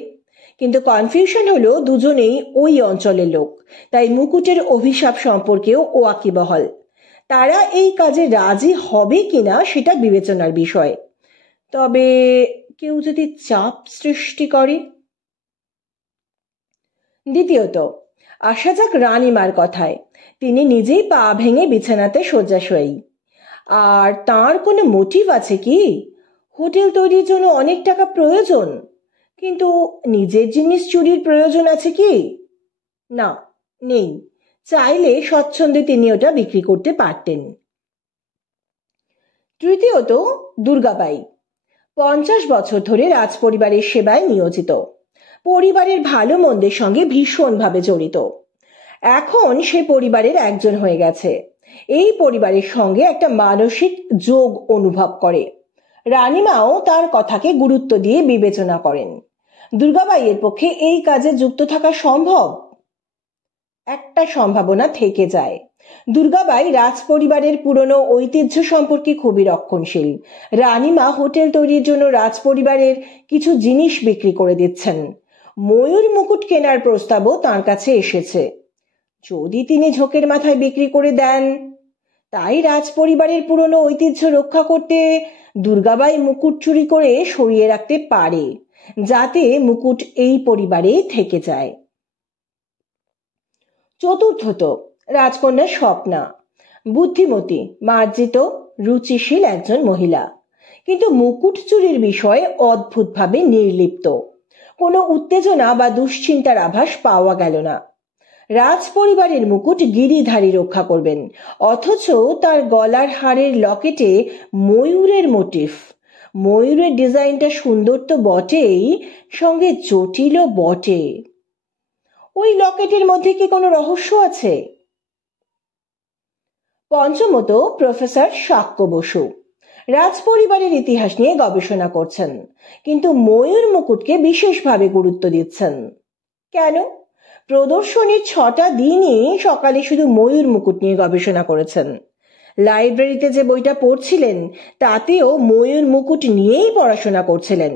কিন্তু কনফিউশন হলো দুজনেই ওই অঞ্চলের লোক, তাই মুকুটের অভিশাপ সম্পর্কেও ওয়াকিবহাল। তারা এই কাজে রাজি হবে কিনা সেটা বিবেচনার বিষয়। তবে কেউ যদি চাপ সৃষ্টি করে। দ্বিতীয়ত, আসা যাক রানীমার কথায়। তিনি নিজেই পা ভেঙে বিছানাতে শয্যাশয়ী। আর তার কোনো মোটিভ আছে কি? হোটেল তৈরির জন্য অনেক টাকা প্রয়োজন, কিন্তু নিজের জিনিস চুরির প্রয়োজন আছে কি? না, নেই। চাইলে স্বচ্ছন্দে তিনি ওটা বিক্রি করতে পারতেন। তৃতীয়ত, দুর্গাবাই 50 বছর ধরে রাজপরিবারের সেবায় নিয়োজিত, পরিবারের ভালো মন্দের সঙ্গে ভীষণভাবে জড়িত। এখন সে পরিবারের একজন হয়ে গেছে। এই পরিবারের সঙ্গে একটা মানসিক যোগ অনুভব করে। রানীমাও তার কথাকে গুরুত্ব দিয়ে বিবেচনা করেন। দুর্গাবাইয়ের পক্ষে এই কাজে যুক্ত থাকা সম্ভব? একটা সম্ভাবনা থেকে যায়। দুর্গাবাই রাজপরিবারের পুরনো ঐতিহ্য সম্পর্কে খুবই রক্ষণশীল। রানীমা হোটেল তৈরির জন্য রাজপরিবারের কিছু জিনিস বিক্রি করে দিচ্ছেন। ময়ূর মুকুট কেনার প্রস্তাবও তার কাছে এসেছে। যদি তিনি ঝোঁকের মাথায় বিক্রি করে দেন, তাই রাজপরিবারের পুরনো ঐতিহ্য রক্ষা করতে দুর্গাবাই মুকুট চুরি করে সরিয়ে রাখতে পারে, যাতে মুকুট এই পরিবারে থেকে যায়। চতুর্থত, রাজকন্যা স্বপ্না বুদ্ধিমতী, মার্জিত, রুচিশীল একজন মহিলা, কিন্তু মুকুট চুরির বিষয়ে অদ্ভুতভাবে নির্লিপ্ত। কোনো উত্তেজনা বা দুশ্চিন্তার আভাস পাওয়া গেল না। রাজপরিবারের মুকুট গিরিধারী রক্ষা করবেন, অথচ তার গলার হারের লকেটে ময়ূরের মোটিফ। ময়ূরের ডিজাইনটা সুন্দর তো বটেই, সঙ্গে জটিলও বটে। ওই লকেটের মধ্যে কি কোনো রহস্য আছে? পঞ্চমত, প্রফেসর শাক্য বসু রাজপরিবারের ইতিহাস নিয়ে গবেষণা করছেন, কিন্তু ময়ূর মুকুটকে বিশেষভাবে গুরুত্ব দিচ্ছেন। কেন? প্রদর্শনীর 6টা দিনই সকালে শুধু ময়ূর মুকুট নিয়ে গবেষণা করেছেন। লাইব্রেরিতে যে বইটা পড়ছিলেন তাতেও ময়ূর মুকুট নিয়েই পড়াশোনা করছিলেন।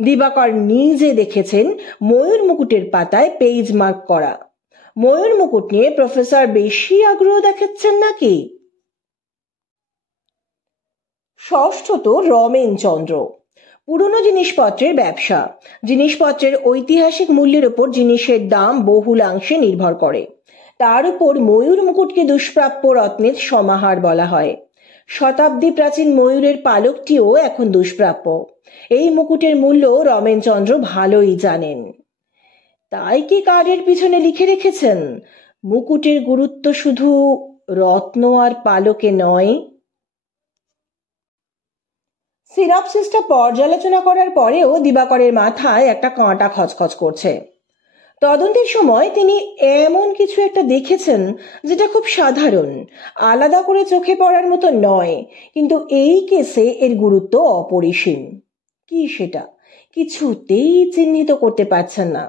দিবাকর নিজে দেখেছেন ময়ূর মুকুটের পাতায় পেজ মার্ক করা। ময়ূর মুকুট নিয়ে প্রফেসর বেশি আগ্রহ দেখাচ্ছেন নাকি? ষষ্ঠত রমেন চন্দ্র। পুরনো জিনিসপত্রের ব্যবসা। জিনিসপত্রের ঐতিহাসিক মূল্যের উপর জিনিসের দাম বহুলাংশে নির্ভর করে। তার উপর ময়ূর মুকুটকে দুষ্প্রাপ্য রত্নের সমাহার বলা হয়। শতাব্দী প্রাচীন ময়ূরের পালকটিও এখন দুষ্প্রাপ্য। এই মুকুটের মূল্য রমেন চন্দ্র ভালোই জানেন। তাই কি কার্ডের পিছনে লিখে রেখেছেন, মুকুটের গুরুত্ব শুধু রত্ন আর পালকে নয়। সিনপসিসটা পর্যালোচনা করার পরেও দিবাকরের মাথায় একটা কাঁটা খচখচ করছে। তদন্তের সময় তিনি এমন কিছু একটা দেখেছেন যেটা খুব সাধারণ, আলাদা করে চোখে পড়ার মতো নয়, কিন্তু এই কেসে এর গুরুত্ব অপরিসীম। কি সেটা কিছুতেই চিহ্নিত করতে পারছেন না।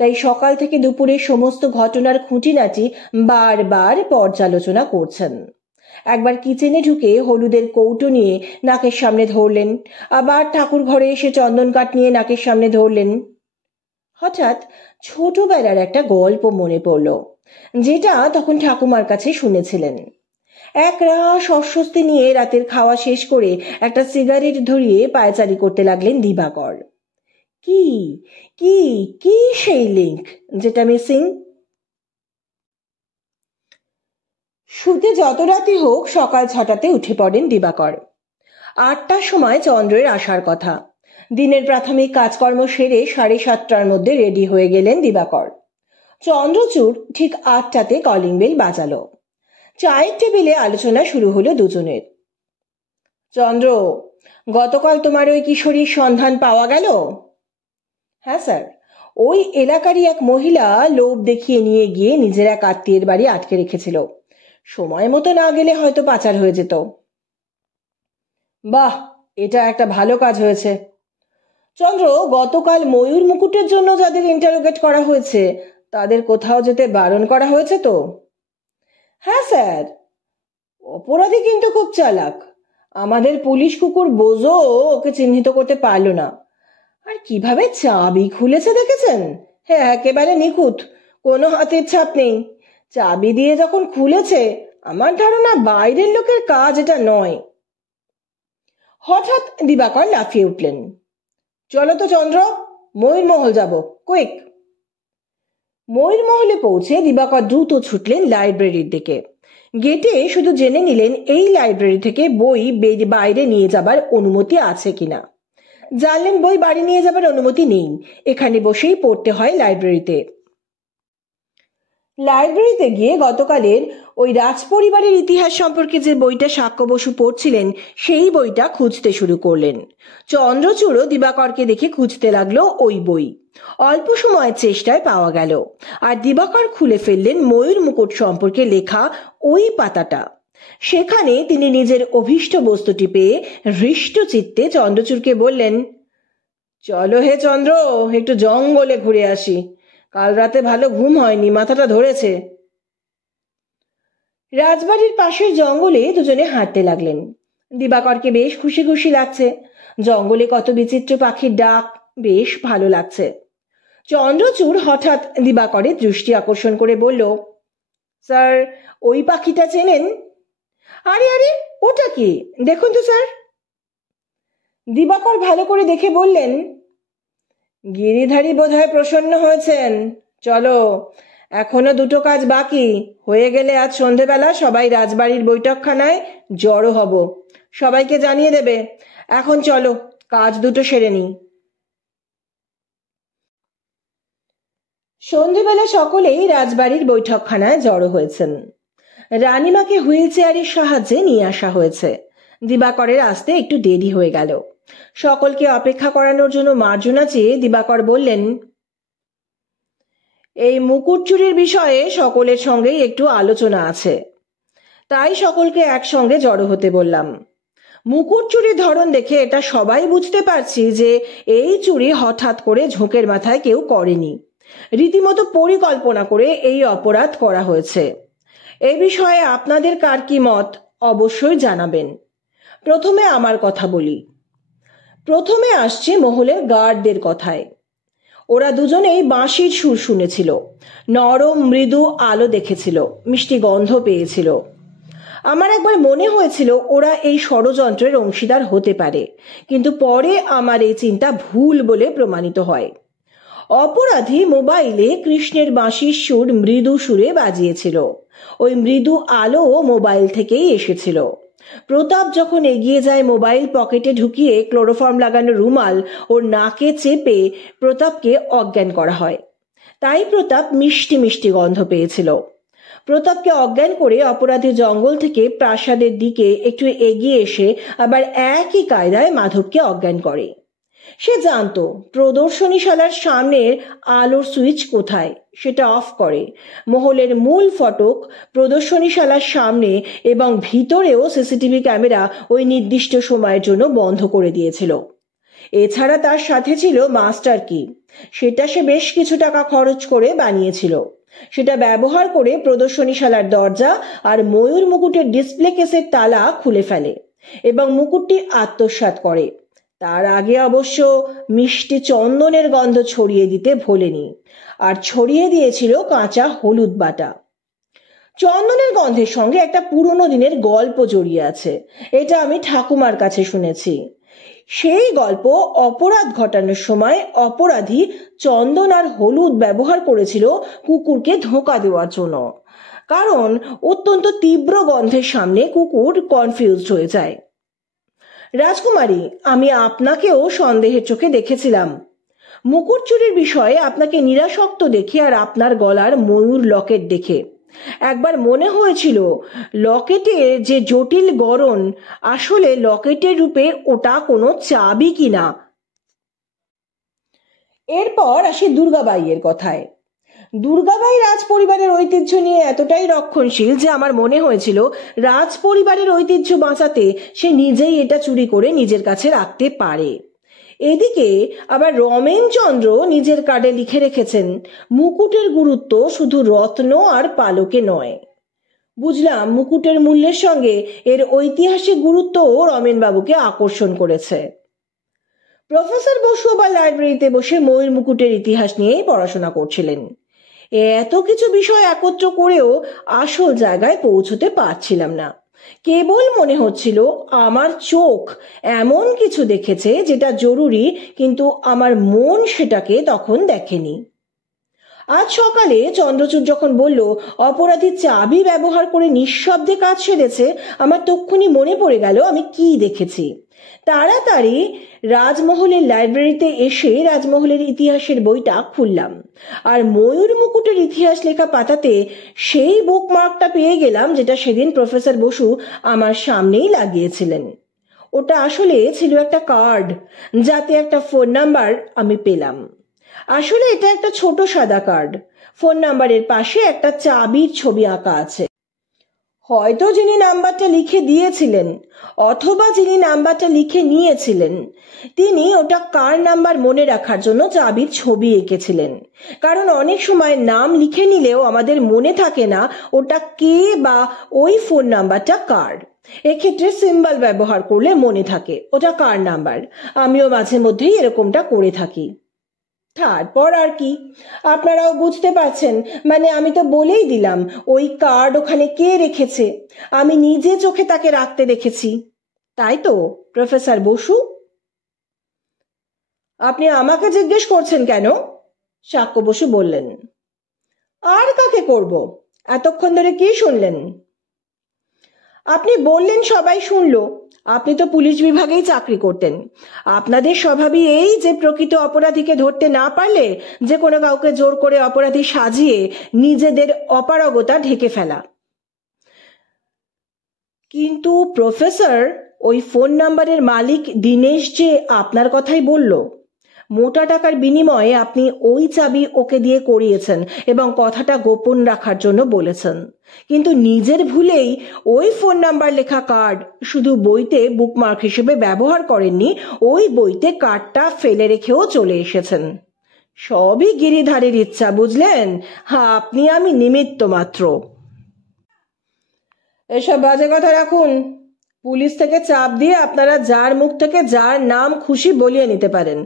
তাই সকাল থেকে দুপুরে সমস্ত ঘটনার খুঁটিনাটি বারবার পর্যালোচনা করছেন। একবার কিচেনে ঢুকে হলুদের কৌটো নিয়ে নাকের সামনে ধরলেন, আবার ঠাকুর ঘরে এসে চন্দন কাঠ নিয়ে নাকের সামনে ধরলেন। হঠাৎ ছোটবেলার একটা গল্প মনে পড়ল, যেটা তখন ঠাকুমার কাছে শুনেছিলেন। এক রাস অস্বস্তি নিয়ে রাতের খাওয়া শেষ করে একটা সিগারেট ধরিয়ে পায়চারি করতে লাগলেন দিবাকর। কি কি কি সেই লিঙ্ক যেটা মিসিং? শুতে যত রাতি হোক সকাল 6টাতে উঠে পড়েন দিবাকর। 8টার সময় চন্দ্রের আসার কথা। দিনের প্রাথমিক কাজকর্ম সেরে 7:30টার মধ্যে রেডি হয়ে গেলেন দিবাকর। চন্দ্রচূড় ঠিক 8টাতে কলিং বেল বাজালো। চায়ের টেবিলে আলোচনা শুরু হলো দুজনের। চন্দ্র, গতকাল তোমার ওই কিশোরীর সন্ধান পাওয়া গেল? হ্যাঁ স্যার, ওই এলাকারই এক মহিলা লোভ দেখিয়ে নিয়ে গিয়ে নিজের এক আত্মীয়ের বাড়ি আটকে রেখেছিল। সময় মতো না গেলে হয়তো পাচার হয়ে যেত। বাহ, এটা একটা ভালো কাজ হয়েছে। চন্দ্র, গতকাল ময়ূর মুকুটের জন্য যাদের ইন্টারোগেট করা হয়েছে তাদের কোথাও যেতে বারণ করা হয়েছে তো? হ্যাঁ স্যার। অপরাধী কিন্তু খুব চালাক। আমাদের পুলিশ কুকুর বোঝো ওকে চিহ্নিত করতে পারলো না। আর কিভাবে চাবি খুলেছে দেখেছেন? হ্যাঁ, একেবারে নিখুঁত, কোনো হাতের ছাপ নেই। চাবি দিয়ে যখন খুলেছে, আমার ধারণা বাইরের লোকের কাজ এটা নয়। হঠাৎ দিবাকর লাফিয়ে উঠলেন। চলো তো চন্দ্র, ময়ূরমহল যাব, কুইক। ময়ূরমহলে পৌঁছে দিবাকর দ্রুত ছুটলেন লাইব্রেরির দিকে। গেটে শুধু জেনে নিলেন এই লাইব্রেরি থেকে বই বাইরে নিয়ে যাবার অনুমতি আছে কিনা। জানলেন বই বাড়ি নিয়ে যাবার অনুমতি নেই, এখানে বসেই পড়তে হয় লাইব্রেরিতে। লাইব্রেরিতে গিয়ে গতকালের ওই রাজপরিবারের ইতিহাস সম্পর্কে যে বইটা সাক্ষ্য বসু পড়ছিলেন সেই বইটা খুঁজতে শুরু করলেন। চন্দ্রচূড়ও দিবাকরকে দেখে খুঁজতে লাগলো ওই বই। অল্প সময়ের চেষ্টায় পাওয়া গেল, আর দিবাকর খুলে ফেললেন ময়ূর মুকুট সম্পর্কে লেখা ওই পাতাটা। সেখানে তিনি নিজের অভীষ্ট বস্তুটি পেয়ে হৃষ্ট চিত্তে চন্দ্রচূড়কে বললেন, চলো হে চন্দ্র, একটু জঙ্গলে ঘুরে আসি। কাল রাতে ভালো ঘুম হয়নি, মাথাটা ধরেছে। রাজবাড়ির পাশের জঙ্গলে দুজনে হাঁটতে লাগলেন। দিবাকরকে বেশ খুশি খুশি লাগছে। জঙ্গলে কত বিচিত্র পাখির ডাক, বেশ ভালো লাগছে। চন্দ্রচূড় হঠাৎ দিবাকরের দৃষ্টি আকর্ষণ করে বলল, স্যার, ওই পাখিটা চেনেন? আরে আরে, ওটা কি, দেখুন তো স্যার। দিবাকর ভালো করে দেখে বললেন, গিরিধারী বোধহয় প্রসন্ন হয়েছেন। চলো, এখনো দুটো কাজ বাকি, হয়ে গেলে আজ সন্ধেবেলা সবাই রাজবাড়ির বৈঠকখানায় জড়ো হব, সবাইকে জানিয়ে দেবে। এখন চলো, কাজ দুটো সেরে নি। সন্ধেবেলা সকলেই রাজবাড়ির বৈঠকখানায় জড়ো হয়েছেন। রানীমাকে হুইল চেয়ারের সাহায্যে নিয়ে আসা হয়েছে। দিবাকরের আসতে একটু দেরি হয়ে গেল। সকলকে অপেক্ষা করানোর জন্য মার্জনা চেয়ে দিবাকর বললেন, এই মুকুট চুরির বিষয়ে সকলের সঙ্গেই একটু আলোচনা আছে, তাই সকলকে একসঙ্গে জড়ো হতে বললাম। মুকুট চুরির ধরন দেখে এটা সবাই বুঝতে পারছি যে এই চুরি হঠাৎ করে ঝোঁকের মাথায় কেউ করেনি। রীতিমতো পরিকল্পনা করে এই অপরাধ করা হয়েছে। এ বিষয়ে আপনাদের কার কি মত অবশ্যই জানাবেন। প্রথমে আমার কথা বলি। প্রথমে আসছে মহলের গার্ডদের কথায়। ওরা দুজনেই বাঁশির সুর শুনেছিল, নরম মৃদু আলো দেখেছিল, মিষ্টি গন্ধ পেয়েছিল। আমার একবার মনে হয়েছিল ওরা এই ষড়যন্ত্রের অংশীদার হতে পারে, কিন্তু পরে আমার এই চিন্তা ভুল বলে প্রমাণিত হয়। অপরাধী মোবাইলে কৃষ্ণের বাঁশির সুর মৃদু সুরে বাজিয়েছিল। ওই মৃদু আলো মোবাইল থেকেই এসেছিল। প্রতাপ যখন এগিয়ে যায় মোবাইল পকেটে ঢুকিয়ে ক্লোরোফর্ম লাগানো রুমাল ওর নাকে চেপে প্রতাপকে অজ্ঞান করা হয়। তাই প্রতাপ মিষ্টি মিষ্টি গন্ধ পেয়েছিল। প্রতাপকে অজ্ঞান করে অপরাধী জঙ্গল থেকে প্রাসাদের দিকে একটু এগিয়ে এসে আবার একই কায়দায় মাধবকে অজ্ঞান করে। সে জানতো প্রদর্শনীশালার সামনের আলোর সুইচ কোথায়, সেটা অফ করে মহলের মূল ফটক প্রদর্শনীশালার সামনে এবং ভিতরেও সিসিটিভি ক্যামেরা ওই নির্দিষ্ট সময়ের জন্য বন্ধ করে দিয়েছিল। এছাড়া তার সাথে ছিল মাস্টার কি, সেটা সে বেশ কিছু টাকা খরচ করে বানিয়েছিল। সেটা ব্যবহার করে প্রদর্শনীশালার দরজা আর ময়ূর মুকুটের ডিসপ্লে কেসের তালা খুলে ফেলে এবং মুকুটটি আত্মসাৎ করে। তার আগে অবশ্য মিষ্টি চন্দনের গন্ধ ছড়িয়ে দিতে ভোলেনি, আর ছড়িয়ে দিয়েছিল কাঁচা হলুদ বাটা। চন্দনের গন্ধের সঙ্গে একটা পুরনো দিনের গল্প জড়িয়ে আছে, এটা আমি ঠাকুমার কাছে শুনেছি। সেই গল্প অপরাধ ঘটানোর সময় অপরাধী চন্দন আর হলুদ ব্যবহার করেছিল কুকুরকে ধোঁকা দেওয়ার জন্য, কারণ অত্যন্ত তীব্র গন্ধের সামনে কুকুর কনফিউজড হয়ে যায়। রাজকুমারী, আমি আপনাকেও সন্দেহের চোখে দেখেছিলাম। মুকুট চুরির বিষয়ে আপনাকে নিরাসক্ত দেখে আর আপনার গলার ময়ূর লকেট দেখে একবার মনে হয়েছিল লকেটের যে জটিল গড়ন, আসলে লকেটের রূপে ওটা কোনো চাবি কিনা। এরপর আসি দুর্গাবাইয়ের কথায়। দুর্গাবাই রাজ পরিবারের ঐতিহ্য নিয়ে এতটাই রক্ষণশীল যে আমার মনে হয়েছিল রাজ পরিবারের ঐতিহ্য বাঁচাতে সে নিজেই এটা চুরি করে নিজের কাছে রাখতে পারে। এদিকে আবার রমেনচন্দ্র নিজের কার্ডে লিখে রেখেছেন মুকুটের গুরুত্ব শুধু রত্ন আর পালকে নয়। বুঝলাম মুকুটের মূল্যের সঙ্গে এর ঐতিহাসিক গুরুত্বও রমেনবাবুকে আকর্ষণ করেছে। প্রফেসর বসু আবার লাইব্রেরিতে বসে ময়ূর মুকুটের ইতিহাস নিয়েই পড়াশোনা করছিলেন। এত কিছু বিষয় একত্র করেও আসল জায়গায় পৌঁছতে পারছিলাম না। কেবল মনে হচ্ছিল আমার চোখ এমন কিছু দেখেছে যেটা জরুরি, কিন্তু আমার মন সেটাকে তখন দেখেনি। আজ সকালে চন্দ্রচূড় যখন বলল অপরাধী চাবি ব্যবহার করে নিঃশব্দে কাজ সেরেছে, আমার তক্ষুনি মনে পড়ে গেল আমি কি দেখেছি। তাড়াতাড়ি রাজমহলের লাইব্রেরিতে এসে রাজমহলের ইতিহাসের বইটা খুললাম, আর ময়ূর মুকুটের ইতিহাস লেখা পাতাতে সেই বুকমার্কটা পেয়ে গেলাম যেটা সেদিন প্রফেসর বসু আমার সামনেই লাগিয়েছিলেন। ওটা আসলে ছিল একটা কার্ড, যাতে একটা ফোন নাম্বার আমি পেলাম। আসলে এটা একটা ছোট সাদা কার্ড, ফোন নাম্বারের পাশে একটা চাবির ছবি আঁকা আছে। হয়তো যিনি নাম্বারটা লিখে দিয়েছিলেন অথবা যিনি নাম্বারটা লিখে নিয়েছিলেন তিনি ওটা কার নাম্বার মনে রাখার জন্য চাবির ছবি এঁকেছিলেন। কারণ অনেক সময় নাম লিখে নিলেও আমাদের মনে থাকে না ওটা কে বা ওই ফোন নাম্বারটা কার। এক্ষেত্রে সিম্বল ব্যবহার করলে মনে থাকে ওটা কার নাম্বার। আমিও মাঝে মধ্যেই এরকমটা করে থাকি। তারপর আর কি, আপনারাও বুঝতে পারছেন। মানে আমি তো বলেই দিলাম ওই কার্ড ওখানে কে রেখেছে, আমি নিজে চোখে তাকে রাখতে দেখেছি। তাই তো প্রফেসর বসু? আপনি আমাকে জিজ্ঞেস করছেন কেন? সাক্ষ্য বসু বললেন। আর কাকে করব? এতক্ষণ ধরে কি শুনলেন? আপনি বললেন সবাই শুনলো। আপনি তো পুলিশ বিভাগেই চাকরি করতেন। আপনাদের স্বভাবই এই যে প্রকৃত অপরাধীকে ধরতে না পারলে যে কোনো কাউকে জোর করে অপরাধী সাজিয়ে নিজেদের অপারগতা ঢেকে ফেলা। কিন্তু প্রফেসর, ওই ফোন নাম্বারের মালিক দীনেশ যে আপনার কথাই বলল। মোটা টাকার বিনিময়ে আপনি ওই চাবি ওকে দিয়ে করিয়েছেন এবং কথাটা গোপন রাখার জন্য বলেছেন, কিন্তু নিজের ভুলেই ওই ফোন নাম্বার লেখা কার্ড শুধু বইতে বুকমার্ক হিসেবে ব্যবহার করেননি, ওই বইতে কার্ডটা ফেলে রেখেও চলে এসেছেন। সবই গিরিধারীর ইচ্ছা, বুঝলেন? আপনি আমি নিমিত্ত মাত্র। এসব বাজে কথা রাখুন। পুলিশ থেকে চাপ দিয়ে আপনারা যার মুখ থেকে যার নাম খুশি বলিয়ে নিতে পারেন,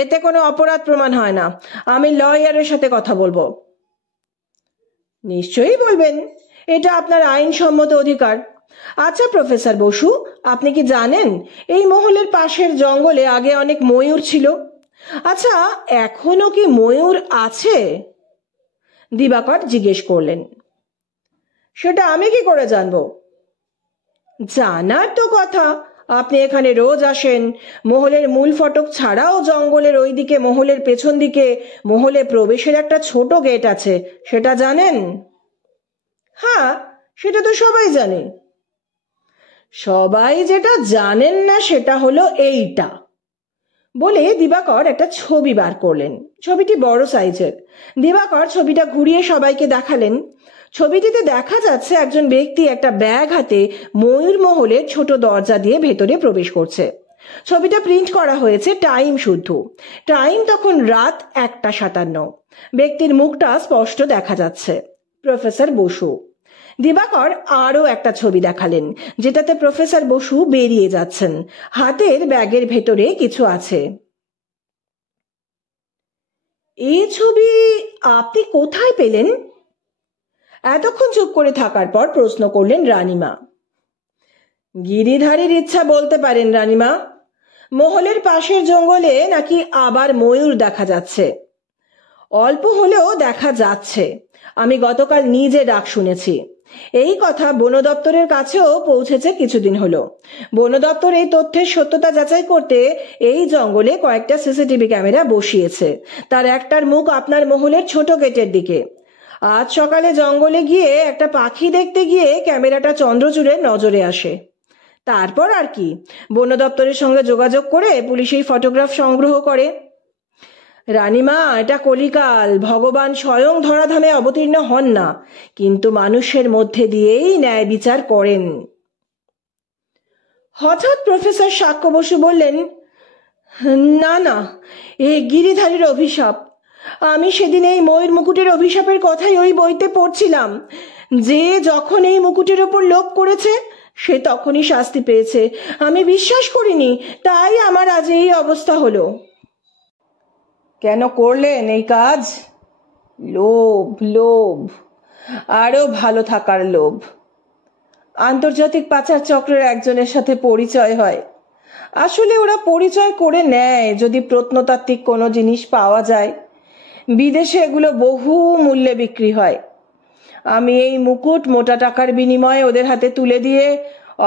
এতে কোনো অপরাধ প্রমাণ হয় না। আমি লয়ারের সাথে কথা বলবো। নিশ্চয়ই বলবেন, এটা আপনার আইনসম্মত অধিকার। আচ্ছা প্রফেসর বসু, আপনি কি জানেন এই মহলের পাশের জঙ্গলে আগে অনেক ময়ূর ছিল? আচ্ছা, এখনো কি ময়ূর আছে? দিবাকর জিজ্ঞেস করলেন। সেটা আমি কি করে জানবো? জানার তো কথা, আপনি এখানে রোজ আসেন। মহলের মূল ফটক ছাড়াও জঙ্গলের ওই দিকে, মহলের পেছন দিকে মহলে প্রবেশের একটা ছোট গেট আছে, সেটা জানেন? হ্যাঁ, সেটা তো সবাই জানে। সবাই যেটা জানেন না সেটা হলো এইটা, বলে দিবাকর একটা ছবি বার করলেন। ছবিটি বড় সাইজের। দিবাকর ছবিটা ঘুরিয়ে সবাইকে দেখালেন। ছবিটিতে দেখা যাচ্ছে একজন ব্যক্তি একটা ব্যাগ হাতে ময়ূর মহলের ছোট দরজা দিয়ে ভেতরে প্রবেশ করছে। ছবিটা প্রিন্ট করা হয়েছে টাইম শুদ্ধ। টাইম তখন রাত 1:57। ব্যক্তির মুখটা স্পষ্ট দেখা যাচ্ছে, প্রফেসর বসু। দিবাকর আরও একটা ছবি দেখালেন, যেটাতে প্রফেসর বসু বেরিয়ে যাচ্ছেন, হাতের ব্যাগের ভেতরে কিছু আছে। এই ছবি আপনি কোথায় পেলেন? এতক্ষণ চুপ করে থাকার পর প্রশ্ন করলেন রানীমা। গিরিধারীর ইচ্ছা বলতে পারেন রানীমা। মহলের পাশের জঙ্গলে নাকি আবার ময়ূর দেখা যাচ্ছে। অল্প হলেও দেখা যাচ্ছে। আমি গতকাল নিজে ডাক শুনেছি। এই কথা বন দপ্তরের কাছেও পৌঁছেছে কিছুদিন হলো। বন দপ্তর এই তথ্যের সত্যতা যাচাই করতে এই জঙ্গলে কয়েকটা সিসিটিভি ক্যামেরা বসিয়েছে। তার একটার মুখ আপনার মহলের ছোট গেটের দিকে। আজ সকালে জঙ্গলে গিয়ে একটা পাখি দেখতে গিয়ে ক্যামেরাটা চন্দ্রচূড়ের নজরে আসে। তারপর আর কি, বন দপ্তরের সঙ্গে যোগাযোগ করে পুলিশ এই ফটোগ্রাফ সংগ্রহ করে। রানীমা, এটা কলিকাল। ভগবান স্বয়ং ধরাধামে অবতীর্ণ হন না, কিন্তু মানুষের মধ্যে দিয়েই ন্যায় বিচার করেন। হঠাৎ প্রফেসর সাক্ষ্য বসু বললেন, না না, এ গিরিধারীর অভিশাপ। আমি সেদিন এই ময়ূর মুকুটের অভিশাপের কথাই ওই বইতে পড়ছিলাম। যে যখন এই মুকুটের ওপর লোভ করেছে সে তখনই শাস্তি পেয়েছে। আমি বিশ্বাস করিনি, তাই আমার আজ এই অবস্থা হলো। কেন করলেন এই কাজ? লোভ, লোভ, আরো ভালো থাকার লোভ। আন্তর্জাতিক পাচার চক্রের একজনের সাথে পরিচয় হয়। আসলে ওরা পরিচয় করে নেয় যদি প্রত্নতাত্ত্বিক কোনো জিনিস পাওয়া যায়। বিদেশে এগুলো বহু মূল্যে বিক্রি হয়। আমি এই মুকুট মোটা টাকার বিনিময়ে ওদের হাতে তুলে দিয়ে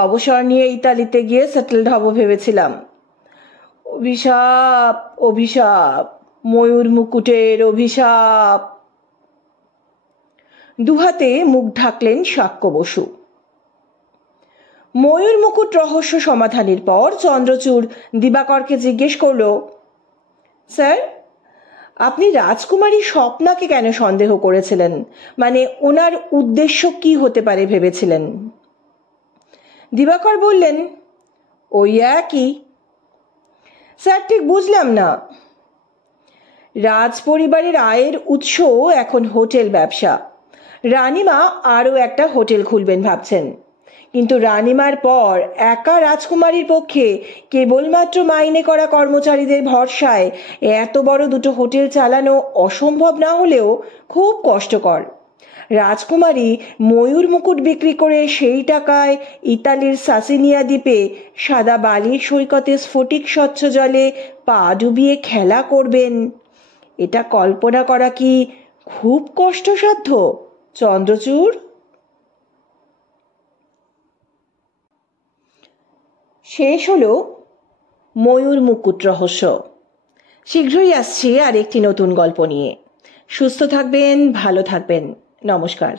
অবসর নিয়ে ইতালিতে গিয়ে সেটেলড হব ভেবেছিলাম। অভিশাপ, অভিশাপ, ময়ূর মুকুটের অভিশাপ। দুহাতে মুখ ঢাকলেন সাক্ষ্য বসু। ময়ূর মুকুট রহস্য সমাধানের পর চন্দ্রচূড় দিবাকরকে জিজ্ঞেস করলো, স্যার, আপনি রাজকুমারী স্বপ্নাকে কেন সন্দেহ করেছিলেন? মানে ওনার উদ্দেশ্য কি হতে পারে ভেবেছিলেন? দিবাকর বললেন, ওই একই। স্যার, ঠিক বুঝলাম না। রাজ পরিবারের আয়ের উৎস এখন হোটেল ব্যবসা। রানীমা আরও একটা হোটেল খুলবেন ভাবছেন, কিন্তু রানীমার পর একা রাজকুমারীর পক্ষে কেবলমাত্র মাইনে করা কর্মচারীদের ভরসায় এত বড় দুটো হোটেল চালানো অসম্ভব না হলেও খুব কষ্টকর। রাজকুমারী ময়ূর মুকুট বিক্রি করে সেই টাকায় ইতালির সাসিনিয়া দ্বীপে সাদা বালির সৈকতে স্ফটিক স্বচ্ছ জলে পা ডুবিয়ে খেলা করবেন। এটা কল্পনা করা কি খুব কষ্টসাধ্য, চন্দ্রচূড়? শেষ হলো ময়ূর মুকুট রহস্য। শীঘ্রই আসছি আর একটি নতুন গল্প নিয়ে। সুস্থ থাকবেন, ভালো থাকবেন। নমস্কার।